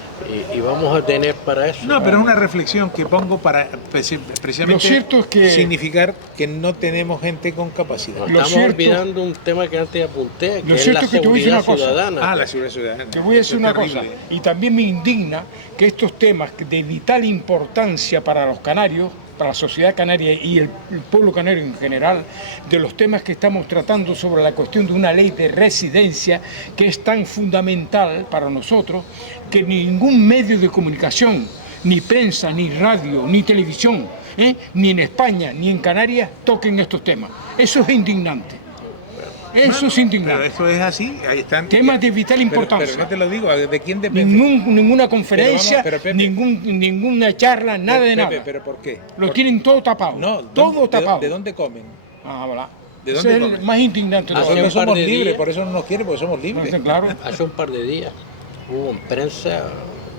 Y vamos a tener para eso... No, pero es una reflexión que pongo para precisamente Lo cierto es que... significar que no tenemos gente con capacidad. Nos Lo estamos cierto- olvidando un tema que antes apunté, que Lo es cierto la es que te voy a decir seguridad una cosa. ciudadana. La seguridad ciudadana. Te voy a decir Es una terrible. cosa, y también me indigna que estos temas de vital importancia para los canarios, para la sociedad canaria y el pueblo canario en general, de los temas que estamos tratando sobre la cuestión de una ley de residencia que es tan fundamental para nosotros, que ningún medio de comunicación, ni prensa, ni radio, ni televisión, ni en España, ni en Canarias, toquen estos temas. Eso es indignante. Eso es indignante. Pero esto es así, ahí están. Temas de vital importancia. Pero no te lo digo, ¿de quién depende? Ninguna conferencia, Pero Pepe, ninguna charla, nada de Pepe, nada. ¿pero por qué? Lo tienen todo tapado. No, todo tapado. ¿De dónde comen? Ah, voilà. ¿De Ese dónde es el comen? más indignante de Hace todo. Nosotros un par somos de libres, días. por eso no nos quieren, porque somos libres. Entonces, claro. Hace un par de días hubo en prensa,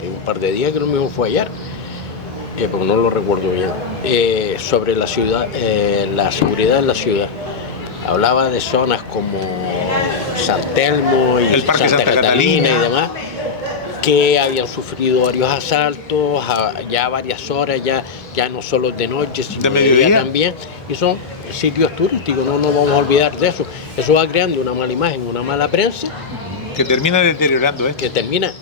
un par de días, que lo mismo fue ayer, porque no lo recuerdo bien, sobre la ciudad, la seguridad en la ciudad. Hablaba de zonas como San Telmo y El Parque Santa Santa Catalina Catalina y demás, que habían sufrido varios asaltos, ya varias horas, ya no solo de noche, sino ¿De de día mediodía? también, y son sitios turísticos, no nos vamos a olvidar de eso. Eso va creando una mala imagen, una mala prensa, Que termina deteriorando esto. que termina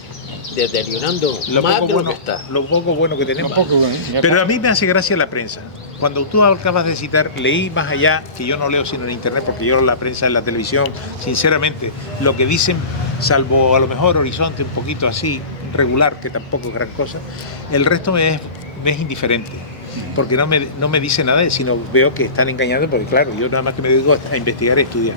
deteriorando Lo más poco, de lo bueno, que está. lo poco bueno que tenemos. Tampoco, ya Pero está. a mí me hace gracia la prensa. Cuando tú acabas de citar, leí más allá, que yo no leo sino en internet, porque yo la prensa en la televisión, sinceramente, lo que dicen, salvo a lo mejor Horizonte un poquito así, regular, que tampoco es gran cosa, el resto me es indiferente. Porque no me dice nada, sino veo que están engañando, porque claro, yo nada más que me dedico a investigar y estudiar.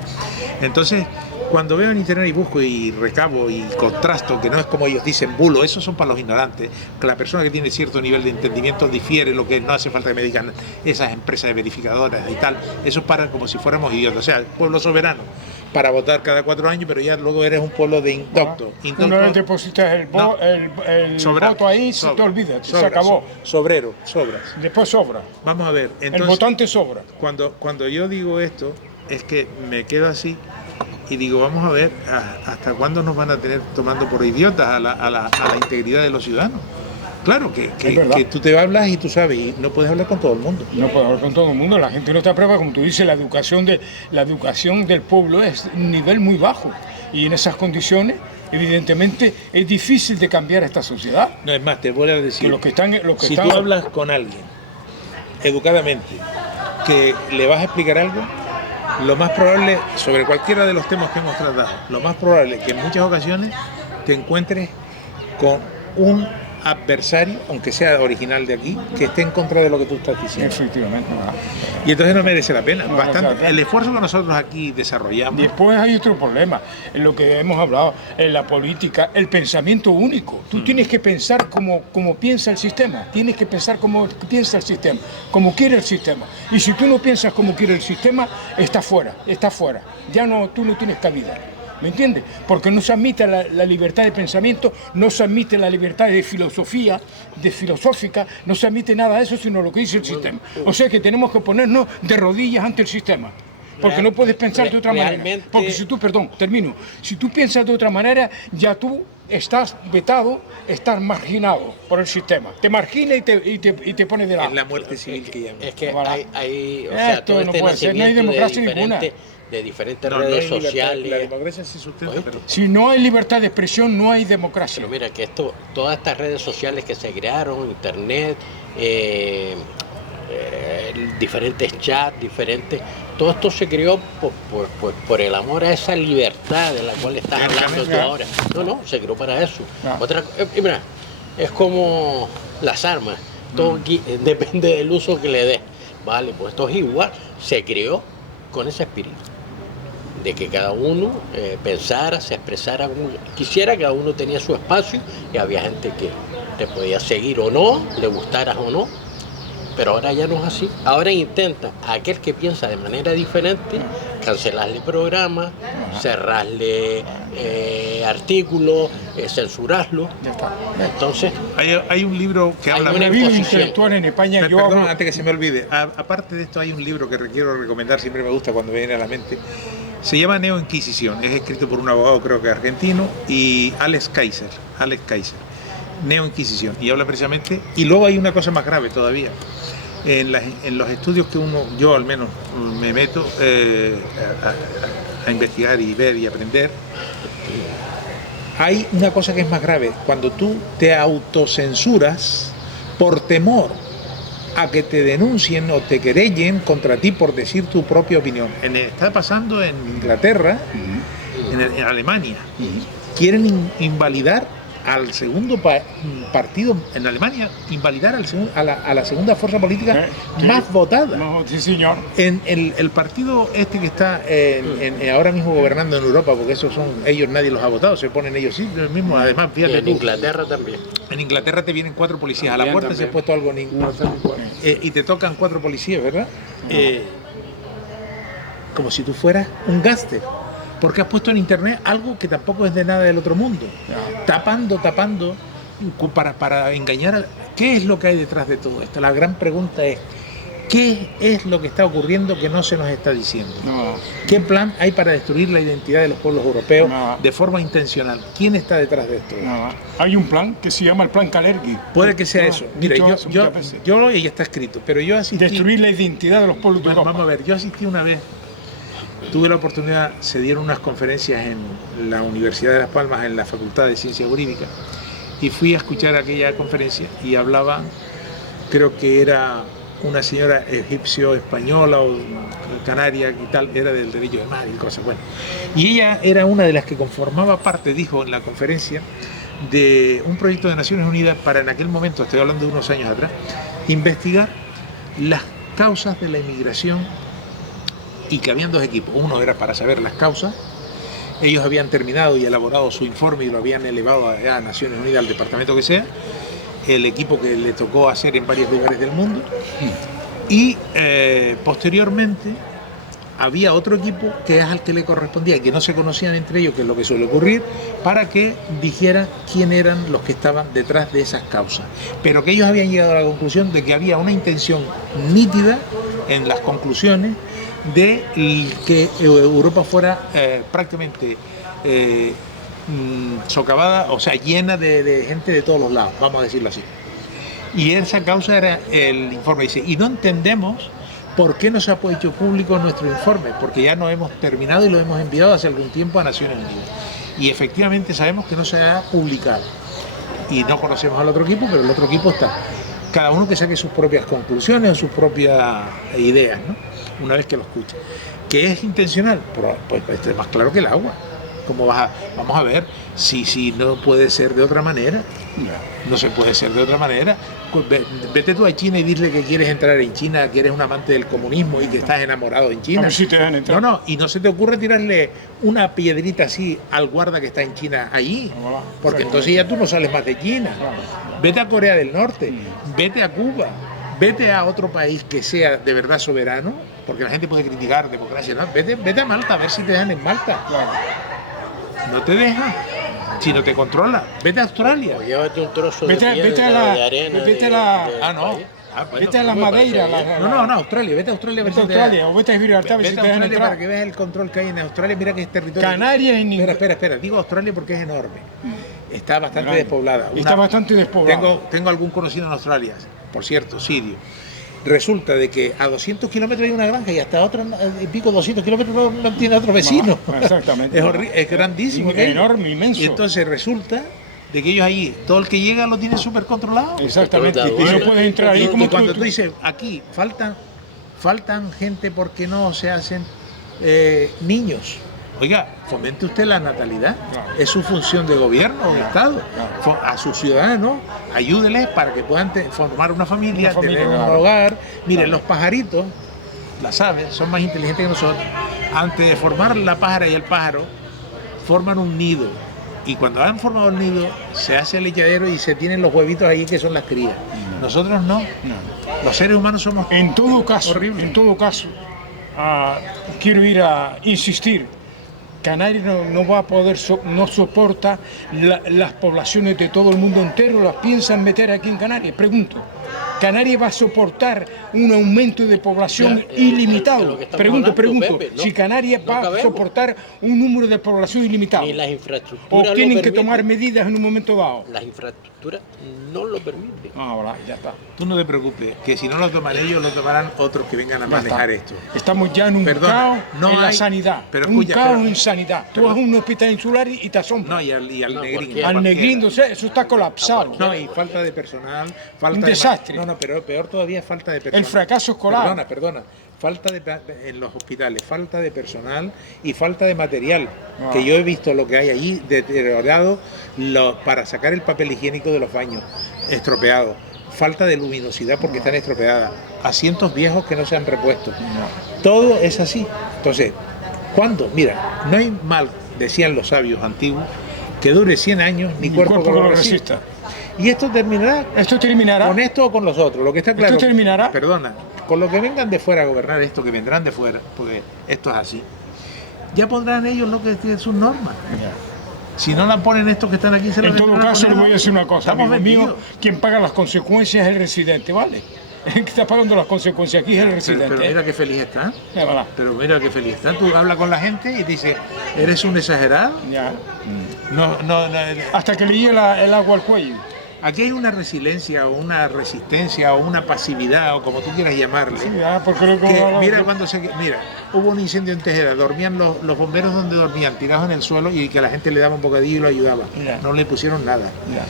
Entonces, cuando veo en internet y busco y recabo y contrasto, que no es como ellos dicen bulo, esos son para los ignorantes, que la persona que tiene cierto nivel de entendimiento difiere, lo que no hace falta que me digan esas empresas de verificadoras y tal, eso es para como si fuéramos idiotas, o sea, el pueblo soberano. para votar cada 4 años, pero ya luego eres un pueblo de indocto. Una vez depositas el voto ahí, se te olvida, se acabó. Sobrero, sobras. Después sobra. Vamos a ver. Entonces, el votante sobra. Cuando yo digo esto, es que me quedo así y digo, vamos a ver hasta cuándo nos van a tener tomando por idiotas a la integridad de los ciudadanos. Claro, que tú te hablas y tú sabes, y no puedes hablar con todo el mundo. No puedes hablar con todo el mundo, la gente no está preparada, como tú dices, la educación del pueblo es un nivel muy bajo. Y en esas condiciones, evidentemente, es difícil de cambiar esta sociedad. No, es más, te voy a decir, si tú hablas con alguien, educadamente, que le vas a explicar algo, lo más probable, sobre cualquiera de los temas que hemos tratado, lo más probable es que en muchas ocasiones te encuentres con un adversario, aunque sea original de aquí, que esté en contra de lo que tú estás diciendo. Efectivamente. Y entonces no merece la pena. No, bastante. El esfuerzo que nosotros aquí desarrollamos. Después hay otro problema, en lo que hemos hablado, en la política, el pensamiento único. Tú tienes que pensar como piensa el sistema, tienes que pensar como piensa el sistema, como quiere el sistema. Y si tú no piensas como quiere el sistema, estás fuera. Ya no, tú no tienes cabida. ¿Me entiendes? Porque no se admite la libertad de pensamiento, no se admite la libertad de filosofía, no se admite nada de eso, sino lo que dice el sistema. O sea que tenemos que ponernos de rodillas ante el sistema. Porque no puedes pensar de otra manera. Porque si tú piensas de otra manera, ya tú estás vetado, estás marginado por el sistema. Te margina y te pone de lado. Es la muerte civil que llaman. Es que hay todo no puede ser, no hay democracia ninguna. De diferentes redes sociales. La democracia se sustenta, pero... Si no hay libertad de expresión, no hay democracia. Pero mira, que todas estas redes sociales que se crearon, internet, diferentes chats, todo esto se creó por el amor a esa libertad de la cual estás hablando tú ahora. No, se creó para eso. Mira, es como las armas, todo aquí depende del uso que le des. Vale, pues esto es igual, se creó con ese espíritu de que cada uno pensara, se expresara como quisiera, cada uno tenía su espacio y había gente que te podía seguir o no, le gustaras o no, pero ahora ya no es así. Ahora intenta a aquel que piensa de manera diferente cancelarle programas, cerrarle artículos, censurarlo. Ya está. Entonces hay un libro que habla de vida intelectual en España. Perdón, antes que se me olvide, aparte de esto hay un libro que quiero recomendar, siempre me gusta cuando me viene a la mente. Se llama Neo-Inquisición, es escrito por un abogado creo que argentino y Alex Kaiser, Neo-Inquisición, y habla precisamente, y luego hay una cosa más grave todavía, en los estudios que yo al menos me meto a investigar y ver y aprender, hay una cosa que es más grave, cuando tú te autocensuras por temor a que te denuncien o te querellen contra ti por decir tu propia opinión. Está pasando en Inglaterra, en Alemania. Quieren invalidar al segundo partido en Alemania, invalidar a la segunda fuerza política más votada. No, sí, señor. En el partido que está ahora mismo gobernando en Europa, porque ellos nadie los ha votado, se ponen ellos sí, mismos, además, fíjate. En Inglaterra también. En Inglaterra te vienen 4 policías, a la puerta se ha puesto algo ninguno. Y te tocan 4 policías, ¿verdad? Como si tú fueras un gángster. Porque has puesto en internet algo que tampoco es de nada del otro mundo. Tapando, para engañar. ¿Qué es lo que hay detrás de todo esto? La gran pregunta es, ¿qué es lo que está ocurriendo que no se nos está diciendo? ¿Qué plan hay para destruir la identidad de los pueblos europeos de forma intencional? ¿Quién está detrás de esto? Hay un plan que se llama el plan Kalergi. Puede que sea eso. Mire, yo y está escrito, pero yo asistí... Destruir la identidad de los pueblos de Europa. Vamos a ver, yo asistí una vez. Tuve la oportunidad, se dieron unas conferencias en la Universidad de Las Palmas, en la Facultad de Ciencias Jurídicas, y fui a escuchar aquella conferencia y hablaba, creo que era una señora egipcio-española o canaria y tal, era del derecho de mar y cosas, bueno. Y ella era una de las que conformaba parte, dijo en la conferencia, de un proyecto de Naciones Unidas para en aquel momento, estoy hablando de unos años atrás, investigar las causas de la inmigración. Y que habían 2 equipos, uno era para saber las causas, ellos habían terminado y elaborado su informe y lo habían elevado a Naciones Unidas, al departamento que sea, el equipo que le tocó hacer en varios lugares del mundo, y posteriormente había otro equipo que es al que le correspondía, que no se conocían entre ellos, que es lo que suele ocurrir, para que dijeran quién eran los que estaban detrás de esas causas. Pero que ellos habían llegado a la conclusión de que había una intención nítida en las conclusiones de que Europa fuera prácticamente socavada, o sea, llena de gente de todos los lados, vamos a decirlo así. Y esa causa era el informe. Dice, y no entendemos por qué no se ha hecho público nuestro informe, porque ya no hemos terminado y lo hemos enviado hace algún tiempo a Naciones Unidas. Y efectivamente sabemos que no se ha publicado. Y no conocemos al otro equipo, pero el otro equipo está. Cada uno que saque sus propias conclusiones o sus propias ideas, ¿no? Una vez que lo escuche. ¿Que es intencional? Pues es más claro que el agua. Vamos a ver si no puede ser de otra manera. No se puede ser de otra manera. Vete tú a China y dile que quieres entrar en China, que eres un amante del comunismo y que estás enamorado en China. A ver si te dejan entrar. No, y no se te ocurre tirarle una piedrita así al guarda que está en China allí, porque entonces ya tú no sales más de China. Vete a Corea del Norte, vete a Cuba, vete a otro país que sea de verdad soberano, porque la gente puede criticar democracia, ¿no? Vete a Malta, a ver si te dejan en Malta. No te deja. Si no te controla, vete a Australia. O llévate un trozo Vete a arena. Vete a la Madeira. No, Australia, vete a Australia. Vete a Australia o vete a Gibraltar, a ver si te dejan entrar. Para que veas el control que hay en Australia, mira que es territorio. Canarias en ningún... Espera, digo Australia porque es enorme. Está bastante despoblada. Está bastante despoblada. Tengo algún conocido en Australia, por cierto, sirio. Resulta de que a 200 kilómetros hay una granja y hasta otro pico 200 kilómetros no tiene otro vecino. Exactamente. Es grandísimo. Enorme, inmenso. Y entonces resulta de que ellos ahí, todo el que llega lo tiene súper controlado. Exactamente. Y no puedes entrar ahí como y cuando tú dices, aquí faltan gente porque no se hacen niños. Oiga, fomente usted la natalidad, es su función de gobierno o de Estado. A sus ciudadanos, ayúdeles para que puedan formar una familia, tener un hogar. Miren, los pajaritos, las aves, son más inteligentes que nosotros. Antes de formar la pájara y el pájaro, forman un nido. Y cuando han formado el nido, se hace el echadero y se tienen los huevitos ahí que son las crías. Nosotros no. Los seres humanos somos En todo caso, horribles. Quiero ir a insistir. Canarias no va a poder, no soporta las poblaciones de todo el mundo entero, las piensan meter aquí en Canarias. Pregunto, ¿Canarias va a soportar un aumento de población ilimitado? Pregunto, Pepe, ¿no? si Canarias va a soportar un número de población ilimitado. Ni las infraestructuras ¿O tienen lo que tomar permiten. medidas en un momento dado? Las infraestructuras no lo permiten. Ahora, ya está. Tú no te preocupes, que si no lo toman ellos, lo tomarán otros que vengan a Ya manejar está. esto. Estamos ya en un caos en la sanidad. Pero un escucha, caos en sanidad. Tú vas a un hospital insular y te asombras. No, y al No, negrín. porque- Al negrín, o sea, eso está colapsado. No, y falta de personal, falta Un de desastre. No, pero peor todavía falta de personal. El fracaso escolar. Perdona. Falta en los hospitales, falta de personal y falta de material. Ah. Que yo he visto lo que hay allí deteriorado para sacar el papel higiénico de los baños, estropeado. Falta de luminosidad porque están estropeadas. Asientos viejos que no se han repuesto. Todo es así. Entonces, ¿cuándo? Mira, no hay mal, decían los sabios antiguos, que dure 100 años ni cuerpo que lo resista. Y esto terminará Esto terminará. con esto o con los otros. Lo que está claro. Esto terminará. Perdona, con lo que vengan de fuera a gobernar esto, que vendrán de fuera, porque esto es así, ya pondrán ellos lo que tienen sus normas. Si no la ponen estos que están aquí, se la En todo vendrán a caso, le poner voy a decir una cosa, Estamos amigo mío, vendidos. quien paga las consecuencias es el residente, ¿vale? El que está pagando las consecuencias aquí es el residente. Pero mira qué feliz está. Ya, verá. Pero mira qué feliz está. Tú hablas con la gente y te dice, ¿eres un exagerado? Ya. No. Hasta que le llegue el agua al cuello. Aquí hay una resiliencia o una resistencia o una pasividad o como tú quieras llamarle. Sí, ya, porque lo Que, mira, hubo un incendio en Tejeda, dormían los bomberos donde dormían, tirados en el suelo y que la gente le daba un bocadillo y lo ayudaba. Ya. No le pusieron nada. Ya.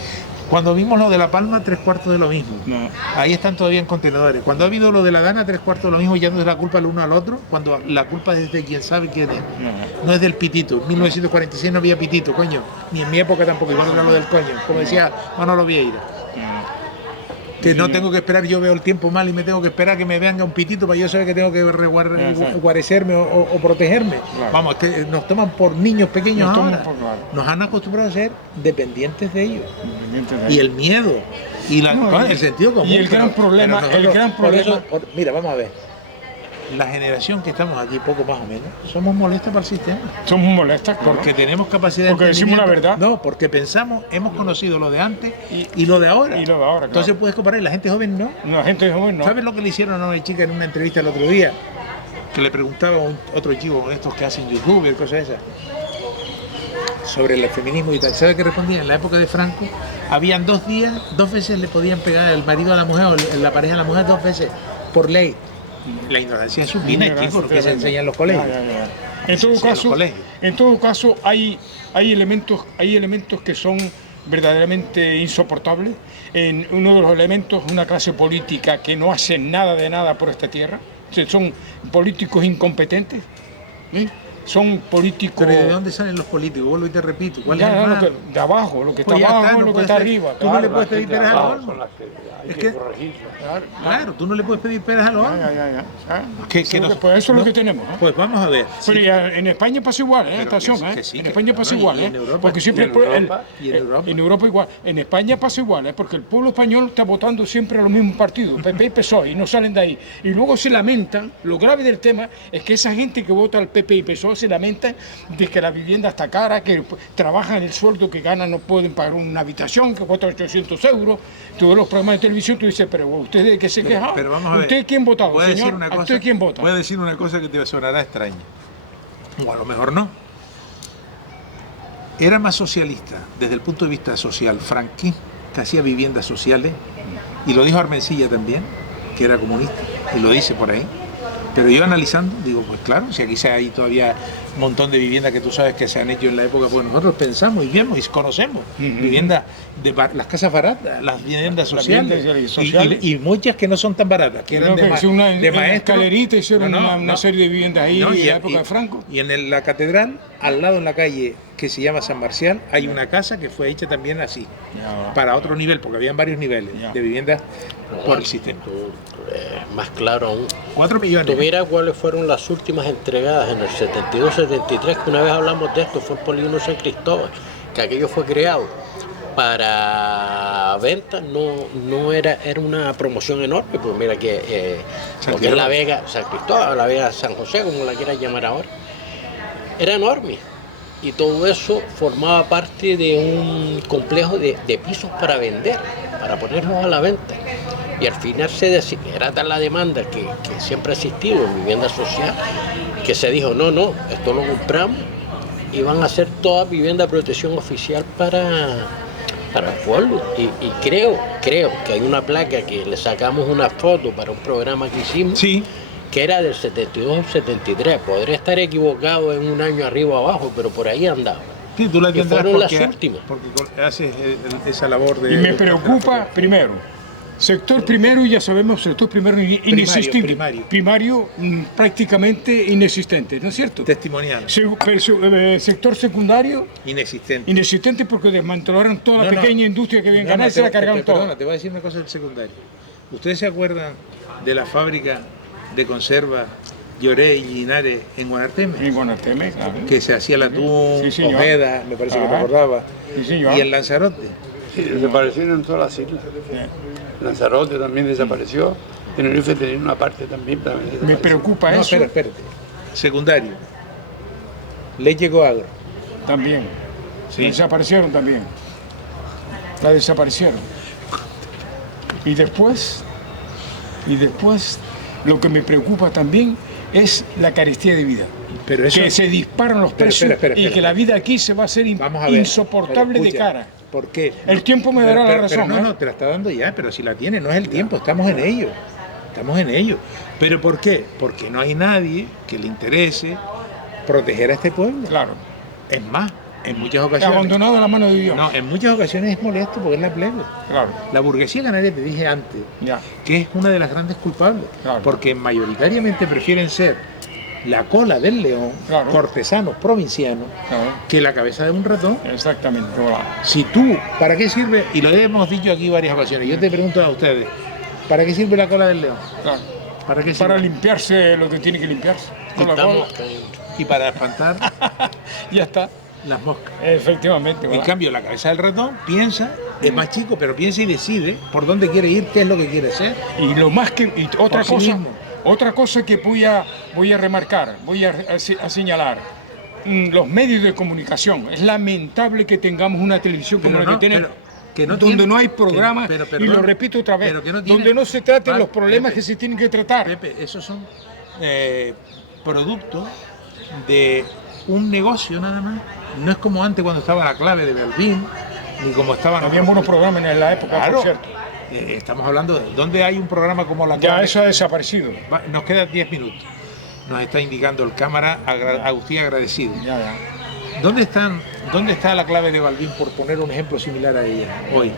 Cuando vimos lo de La Palma, 3/4 de lo mismo. No. Ahí están todavía en contenedores. Cuando ha habido lo de La Dana, 3/4 de lo mismo, ya no es la culpa el uno al otro, cuando la culpa es de quien sabe quién es. No es del pitito. En 1946 no había pitito, coño. Ni en mi época tampoco, igual era lo del coño. Como decía Manolo Vieira. Que no tengo que esperar, yo veo el tiempo mal y me tengo que esperar que me venga un pitito para yo saber que tengo que guarecerme o protegerme. Claro. Vamos, es que nos toman por niños pequeños Nos toman ahora. claro. Nos han acostumbrado a ser dependientes de ellos. Independientes de Y el miedo y No, el sentido común. y el gran problema- nosotros, el gran por eso, problema- mira, vamos a ver. la generación que estamos aquí, poco más o menos, somos molestos para el sistema. Somos molestas, claro. Porque tenemos capacidad Porque de decimos la entendimiento. verdad. No, porque pensamos, hemos conocido lo de antes y lo de ahora. Y lo de ahora, claro. Entonces puedes comparar, y la gente joven no. No, la gente joven no. ¿Sabes lo que le hicieron a una chica en una entrevista el otro día? Que le preguntaba a otro chico, estos que hacen YouTube y cosas esas, sobre el feminismo y tal. ¿Sabe qué respondía? En la época de Franco, habían 2 días, 2 veces le podían pegar el marido a la mujer o la pareja a la mujer 2 veces, por ley. La ignorancia es supina, chicos, lo que se enseña en los colegios. En todo caso, hay elementos que son verdaderamente insoportables. Uno de los elementos, una clase política que no hace nada de nada por esta tierra. O sea, son políticos incompetentes. Son políticos... ¿Pero de dónde salen los políticos? Vuelvo y te repito. ¿Cuál es el Ya, mal? de abajo, lo que está Pues ya abajo, está, no lo que puede está ser. arriba. Tú no le Claro, puedes pedir peras a los olmos. Son las que hay Es que que- corregirlas. Claro, tú no le puedes pedir peras a los olmos. Ya. Que Eso nos- pues eso es lo no, que tenemos. Pues vamos a ver. Pero ya en España pasa igual, Pero estación, que sí, en que- España pasa no, y igual, en Europa, porque siempre y en Europa, y en Europa. en Europa igual. En España pasa igual, porque el pueblo español está votando siempre a los mismos partidos, PP y PSOE, y no salen de ahí. Y luego se lamentan, lo grave del tema es que esa gente que vota al PP y PSOE se lamenta de que la vivienda está cara, que trabajan el sueldo que ganan, no pueden pagar una habitación, que cuesta 800 euros. Todos los programas de televisión, tú dices, pero ¿usted de qué se queja? Pero vamos a ver. ¿Usted quién votado, Voy a decir señor? una ¿A cosa- usted quién vota? Voy a decir una cosa que te sonará extraña. O a lo mejor no. Era más socialista desde el punto de vista social Franqui, que hacía viviendas sociales, y lo dijo Armencilla también, que era comunista, y lo dice por ahí. Pero yo analizando, digo, pues claro, si aquí hay todavía un montón de viviendas que tú sabes que se han hecho en la época, pues nosotros pensamos y vemos y conocemos viviendas, las casas baratas, las viviendas Las sociales, viviendas sociales. y muchas que no son tan baratas, que eran No, de, que hicieron de en la maestro. escalerita hicieron No, no, una no. serie de viviendas ahí No, en la época de Franco. Y en la catedral, al lado en la calle que se llama San Marcial, hay una casa que fue hecha también así, para otro nivel, porque habían varios niveles Ya. de viviendas por el sistema. Más claro aún. 4 millones. Tú mira cuáles fueron las últimas entregadas en el 72-73, que una vez hablamos de esto, fue el Polígono San Cristóbal, que aquello fue creado para venta, no era una promoción enorme, pues mira que San lo que es la Cristóbal. Vega San Cristóbal, la Vega San José, como la quieras llamar ahora, era enorme. Y todo eso formaba parte de un complejo de pisos para vender, para ponerlos a la venta. Y al final era tal la demanda que siempre ha existido en vivienda social, que se dijo, no, esto lo compramos y van a ser toda vivienda de protección oficial para el pueblo. Y creo que hay una placa que le sacamos una foto para un programa que hicimos, Sí, que era del 72-73. Podría estar equivocado en un año arriba o abajo, pero por ahí andaba. sí, tú la Que tendrás fueron las porque, últimas. porque haces esa labor de... Y me de- preocupa, primero, sector primero, ya sabemos, sector primero inexistente. primario. Prácticamente inexistente, ¿no es cierto? testimonial, Sector secundario, inexistente. inexistente porque desmantelaron toda la No, no. pequeña industria que habían No, ganado no, y se la cargaron Perdona, toda. te voy a decir una cosa del secundario. ¿Ustedes se acuerdan de la fábrica de conserva Lloré y Linares en Guanarteme? En Guanarteme, claro. Que se hacía el atún, Sí, señor. Ojeda, me parece que Ajá. recordaba, Sí, señor. y en Lanzarote. Sí, desaparecieron en todas las islas. Lanzarote también desapareció. Tenerife tenía una parte también. Me desapareció. preocupa No, eso espérate. Secundario. Leche Coagro. también. Sí. Desaparecieron también. La desaparecieron. Y después, lo que me preocupa también es la carestía de vida. Pero eso... Que se disparan los Pero precios espera. y que la vida aquí se va a hacer Vamos a ver. insoportable Pero de escucha, cara. ¿Por qué? El tiempo me dará la razón, Pero ¿eh? no, te la está dando ya, pero si la tiene, no es el tiempo, estamos en ello. Estamos en ello. ¿Pero por qué? Porque no hay nadie que le interese proteger a este pueblo. Claro. Es más, en muchas ocasiones... Abandonado a la mano de Dios. No, en muchas ocasiones es molesto porque es la plebe. Claro. La burguesía canaria, te dije antes, Ya. que es una de las grandes culpables, Claro. porque mayoritariamente prefieren ser la cola del león, Claro. cortesanos provincianos, Claro. que la cabeza de un ratón. Exactamente. Voilà. Si tú, ¿para qué sirve? Y lo hemos dicho aquí varias ocasiones, yo te pregunto a ustedes, ¿para qué sirve la cola del león? Claro. ¿Para qué sirve? Para limpiarse lo que tiene que limpiarse. Con la Estamos cola. Y para espantar Ya está. las moscas. Efectivamente. En voilà. cambio, la cabeza del ratón piensa, es más chico, pero piensa y decide por dónde quiere ir, qué es lo que quiere hacer. Y lo más que. Y otra Por sí cosa. mismo. Otra cosa que voy a remarcar, voy a señalar, los medios de comunicación. Es lamentable que tengamos una televisión como la que tenemos, donde no hay programas, y lo repito otra vez, donde no se traten los problemas que se tienen que tratar. Pepe, esos son productos de un negocio nada más. No es como antes cuando estaba La Clave de Balbín, ni como estaban... Había buenos programas en la época, claro, por cierto. Estamos hablando de dónde hay un programa como La Ya Clave. eso ha desaparecido. Nos quedan 10 minutos. Nos está indicando el cámara, Agustín agradecido. Ya. ¿Dónde está La Clave de Balbín, por poner un ejemplo similar a ella hoy?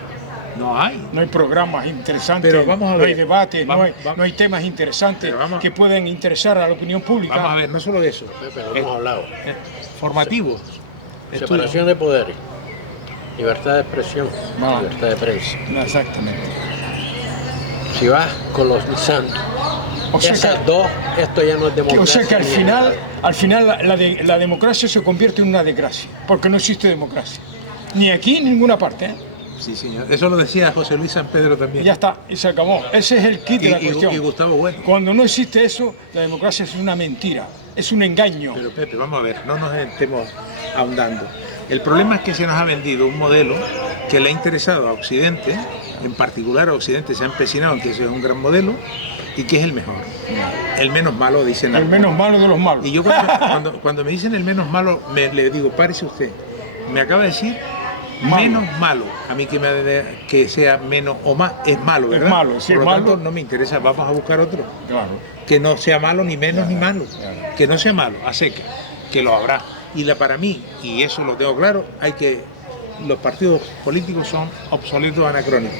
No hay. No hay programas interesantes, Pero vamos a no ver. hay debates, Vamos. no hay temas interesantes que puedan interesar a la opinión pública. Vamos a ver, no solo eso. Pepe, lo hemos hablado. Formativos. Separación de poderes, libertad de expresión, Vale. libertad de prensa. Exactamente. Si vas colonizando O sea esas que- dos, esto ya no es democracia. O sea que al ni final la democracia se convierte en una desgracia, porque no existe democracia. Ni aquí ni en ninguna parte, ¿eh? Sí, señor. Eso lo decía José Luis San Pedro también. Y ya está, y se acabó. Ese es el kit de la cuestión. Y Gustavo Bueno. Cuando no existe eso, la democracia es una mentira, es un engaño. Pero Pepe, vamos a ver, no nos estemos ahondando. El problema es que se nos ha vendido un modelo que le ha interesado a Occidente, en particular a Occidente se ha empecinado en que ese es un gran modelo y que es el mejor. El menos malo, dicen El algunos. menos malo de los malos. Y yo cuando me dicen el menos malo, le digo, párese usted. Me acaba de decir Malo. menos malo. A mí que sea menos o más es malo, ¿verdad? Es malo, sí, Por es lo tanto, malo. no me interesa, vamos a buscar otro. Claro. Que no sea malo ni menos ni malo. claro. Que no sea malo, a seca, que lo habrá. Y para mí, y eso lo tengo claro, los partidos políticos son obsoletos, anacrónicos.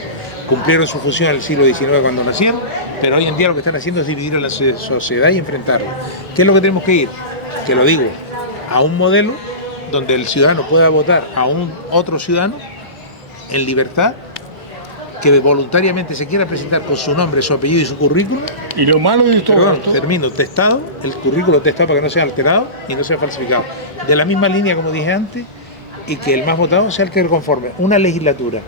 Cumplieron su función en el siglo XIX cuando nacieron, pero hoy en día lo que están haciendo es dividir a la sociedad y enfrentarla. ¿Qué es lo que tenemos que ir? Que lo digo, a un modelo donde el ciudadano pueda votar a un otro ciudadano en libertad, que voluntariamente se quiera presentar con su nombre, su apellido y su currículum. Y lo malo de todo Perdón, esto, termino, testado, el currículo testado para que no sea alterado y no sea falsificado. De la misma línea, como dije antes, y que el más votado sea el que conforme una legislatura,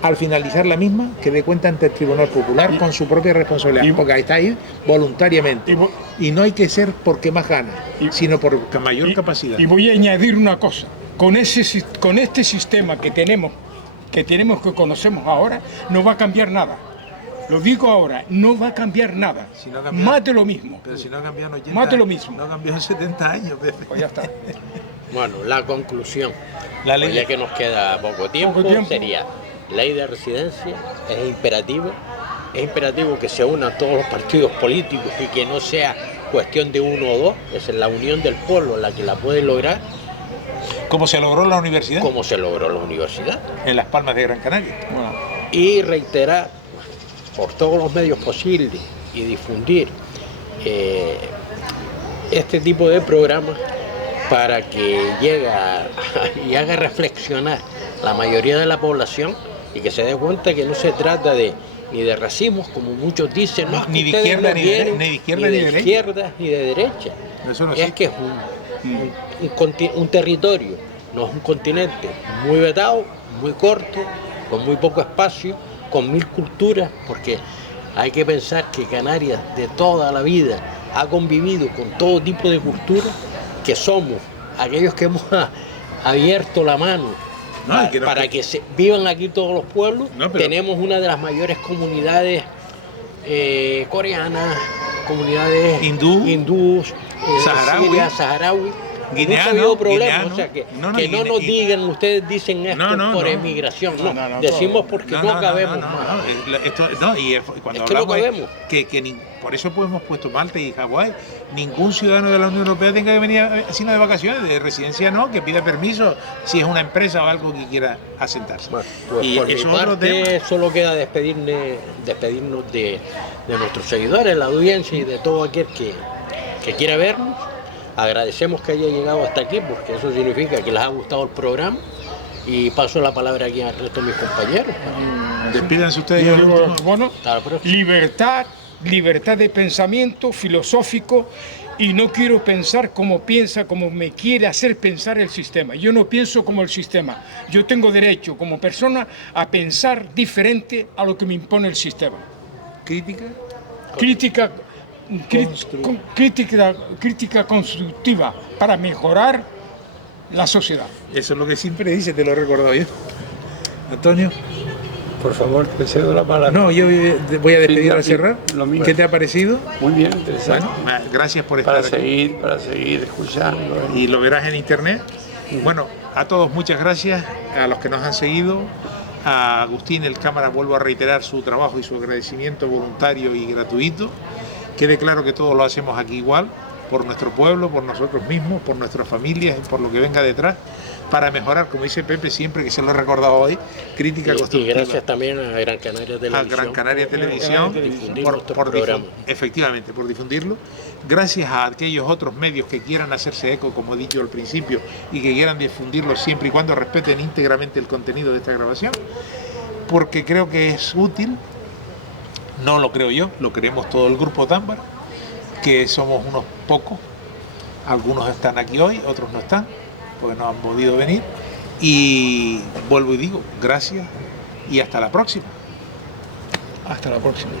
al finalizar la misma, que dé cuenta ante el Tribunal Popular con su propia responsabilidad, porque está ahí voluntariamente. Y no hay que ser porque más gana, sino por mayor capacidad. Y voy a añadir una cosa, con este sistema que conocemos ahora, no va a cambiar nada. Lo digo ahora, no va a cambiar nada. Si no cambia- Más de lo mismo. Pero si no cambió en 80 Más de lo años, mismo. No cambió en 70 años, Pepe. Pues ya está. Bueno, la conclusión, La ley- ya que nos queda poco tiempo, sería ley de residencia, es imperativo que se unan todos los partidos políticos y que no sea cuestión de uno o dos, es la unión del pueblo la que la puede lograr, Como se logró en la universidad, como se logró en la universidad, en Las Palmas de Gran Canaria. Bueno, y reiterar por todos los medios posibles y difundir este tipo de programas para que llegue y haga reflexionar la mayoría de la población y que se dé cuenta que no se trata ni de racismo, como muchos dicen, no, Ni de ustedes izquierda, no ni de vienen ni de izquierda, ni de derecha. izquierda, ni de derecha. Eso no Es existe. que es un territorio, no es un continente muy vetado, muy corto, con muy poco espacio, con 1000 culturas, porque hay que pensar que Canarias de toda la vida ha convivido con todo tipo de culturas, que somos aquellos que hemos abierto la mano No, y que no- para que vivan aquí todos los pueblos. No, pero- Tenemos una de las mayores comunidades coreanas, comunidades hindús, Saharaui. saharaui. Guineano, Nunca ha habido problemas, guineano. o sea que No, no, que y no guine- nos y- digan, ustedes dicen esto No, por no. emigración, No, decimos porque no, cabemos no, más. Y cuando Es que no hablamos cabemos. por eso pues hemos puesto Malta y Hawái. Ningún ciudadano de la Unión Europea tenga que venir sino de vacaciones, de residencia no, que pida permiso si es una empresa o algo que quiera asentarse. Bueno, pues y por mi eso es otro tema. parte solo queda despedirnos de nuestros seguidores, la audiencia y de todo aquel que quiera vernos. Agradecemos que haya llegado hasta aquí, porque eso significa que les ha gustado el programa. Y paso la palabra aquí al resto de mis compañeros. Despídanse ustedes. yo al digo, último. bueno, Hasta la próxima. libertad de pensamiento filosófico, y no quiero pensar como piensa, como me quiere hacer pensar el sistema. Yo no pienso como el sistema. Yo tengo derecho como persona a pensar diferente a lo que me impone el sistema. Crítica. Crítica crítica constructiva para mejorar la sociedad. Eso es lo que siempre dice, te lo he recordado yo. Antonio. Por favor, te cedo la palabra. No, yo voy a despedir al Sí, cerrar. lo mismo. ¿Qué te ha parecido? Muy bien, interesante. Bueno, gracias por estar aquí. Para seguir escuchando. Y lo verás en internet. Bueno, a todos muchas gracias, a los que nos han seguido. A Agustín, el cámara, vuelvo a reiterar su trabajo y su agradecimiento voluntario y gratuito. Quede claro que todos lo hacemos aquí igual, por nuestro pueblo, por nosotros mismos, por nuestras familias y por lo que venga detrás, para mejorar, como dice Pepe siempre, que se lo he recordado hoy, crítica constructiva. Y gracias también a Gran Canaria Televisión. A Gran Canaria Televisión, efectivamente, por difundirlo. Gracias a aquellos otros medios que quieran hacerse eco, como he dicho al principio, y que quieran difundirlo siempre y cuando respeten íntegramente el contenido de esta grabación, porque creo que es útil. No lo creo yo, lo creemos todo el grupo Támbara, que somos unos pocos. Algunos están aquí hoy, otros no están, porque no han podido venir. Y vuelvo y digo, gracias y hasta la próxima. Hasta la próxima.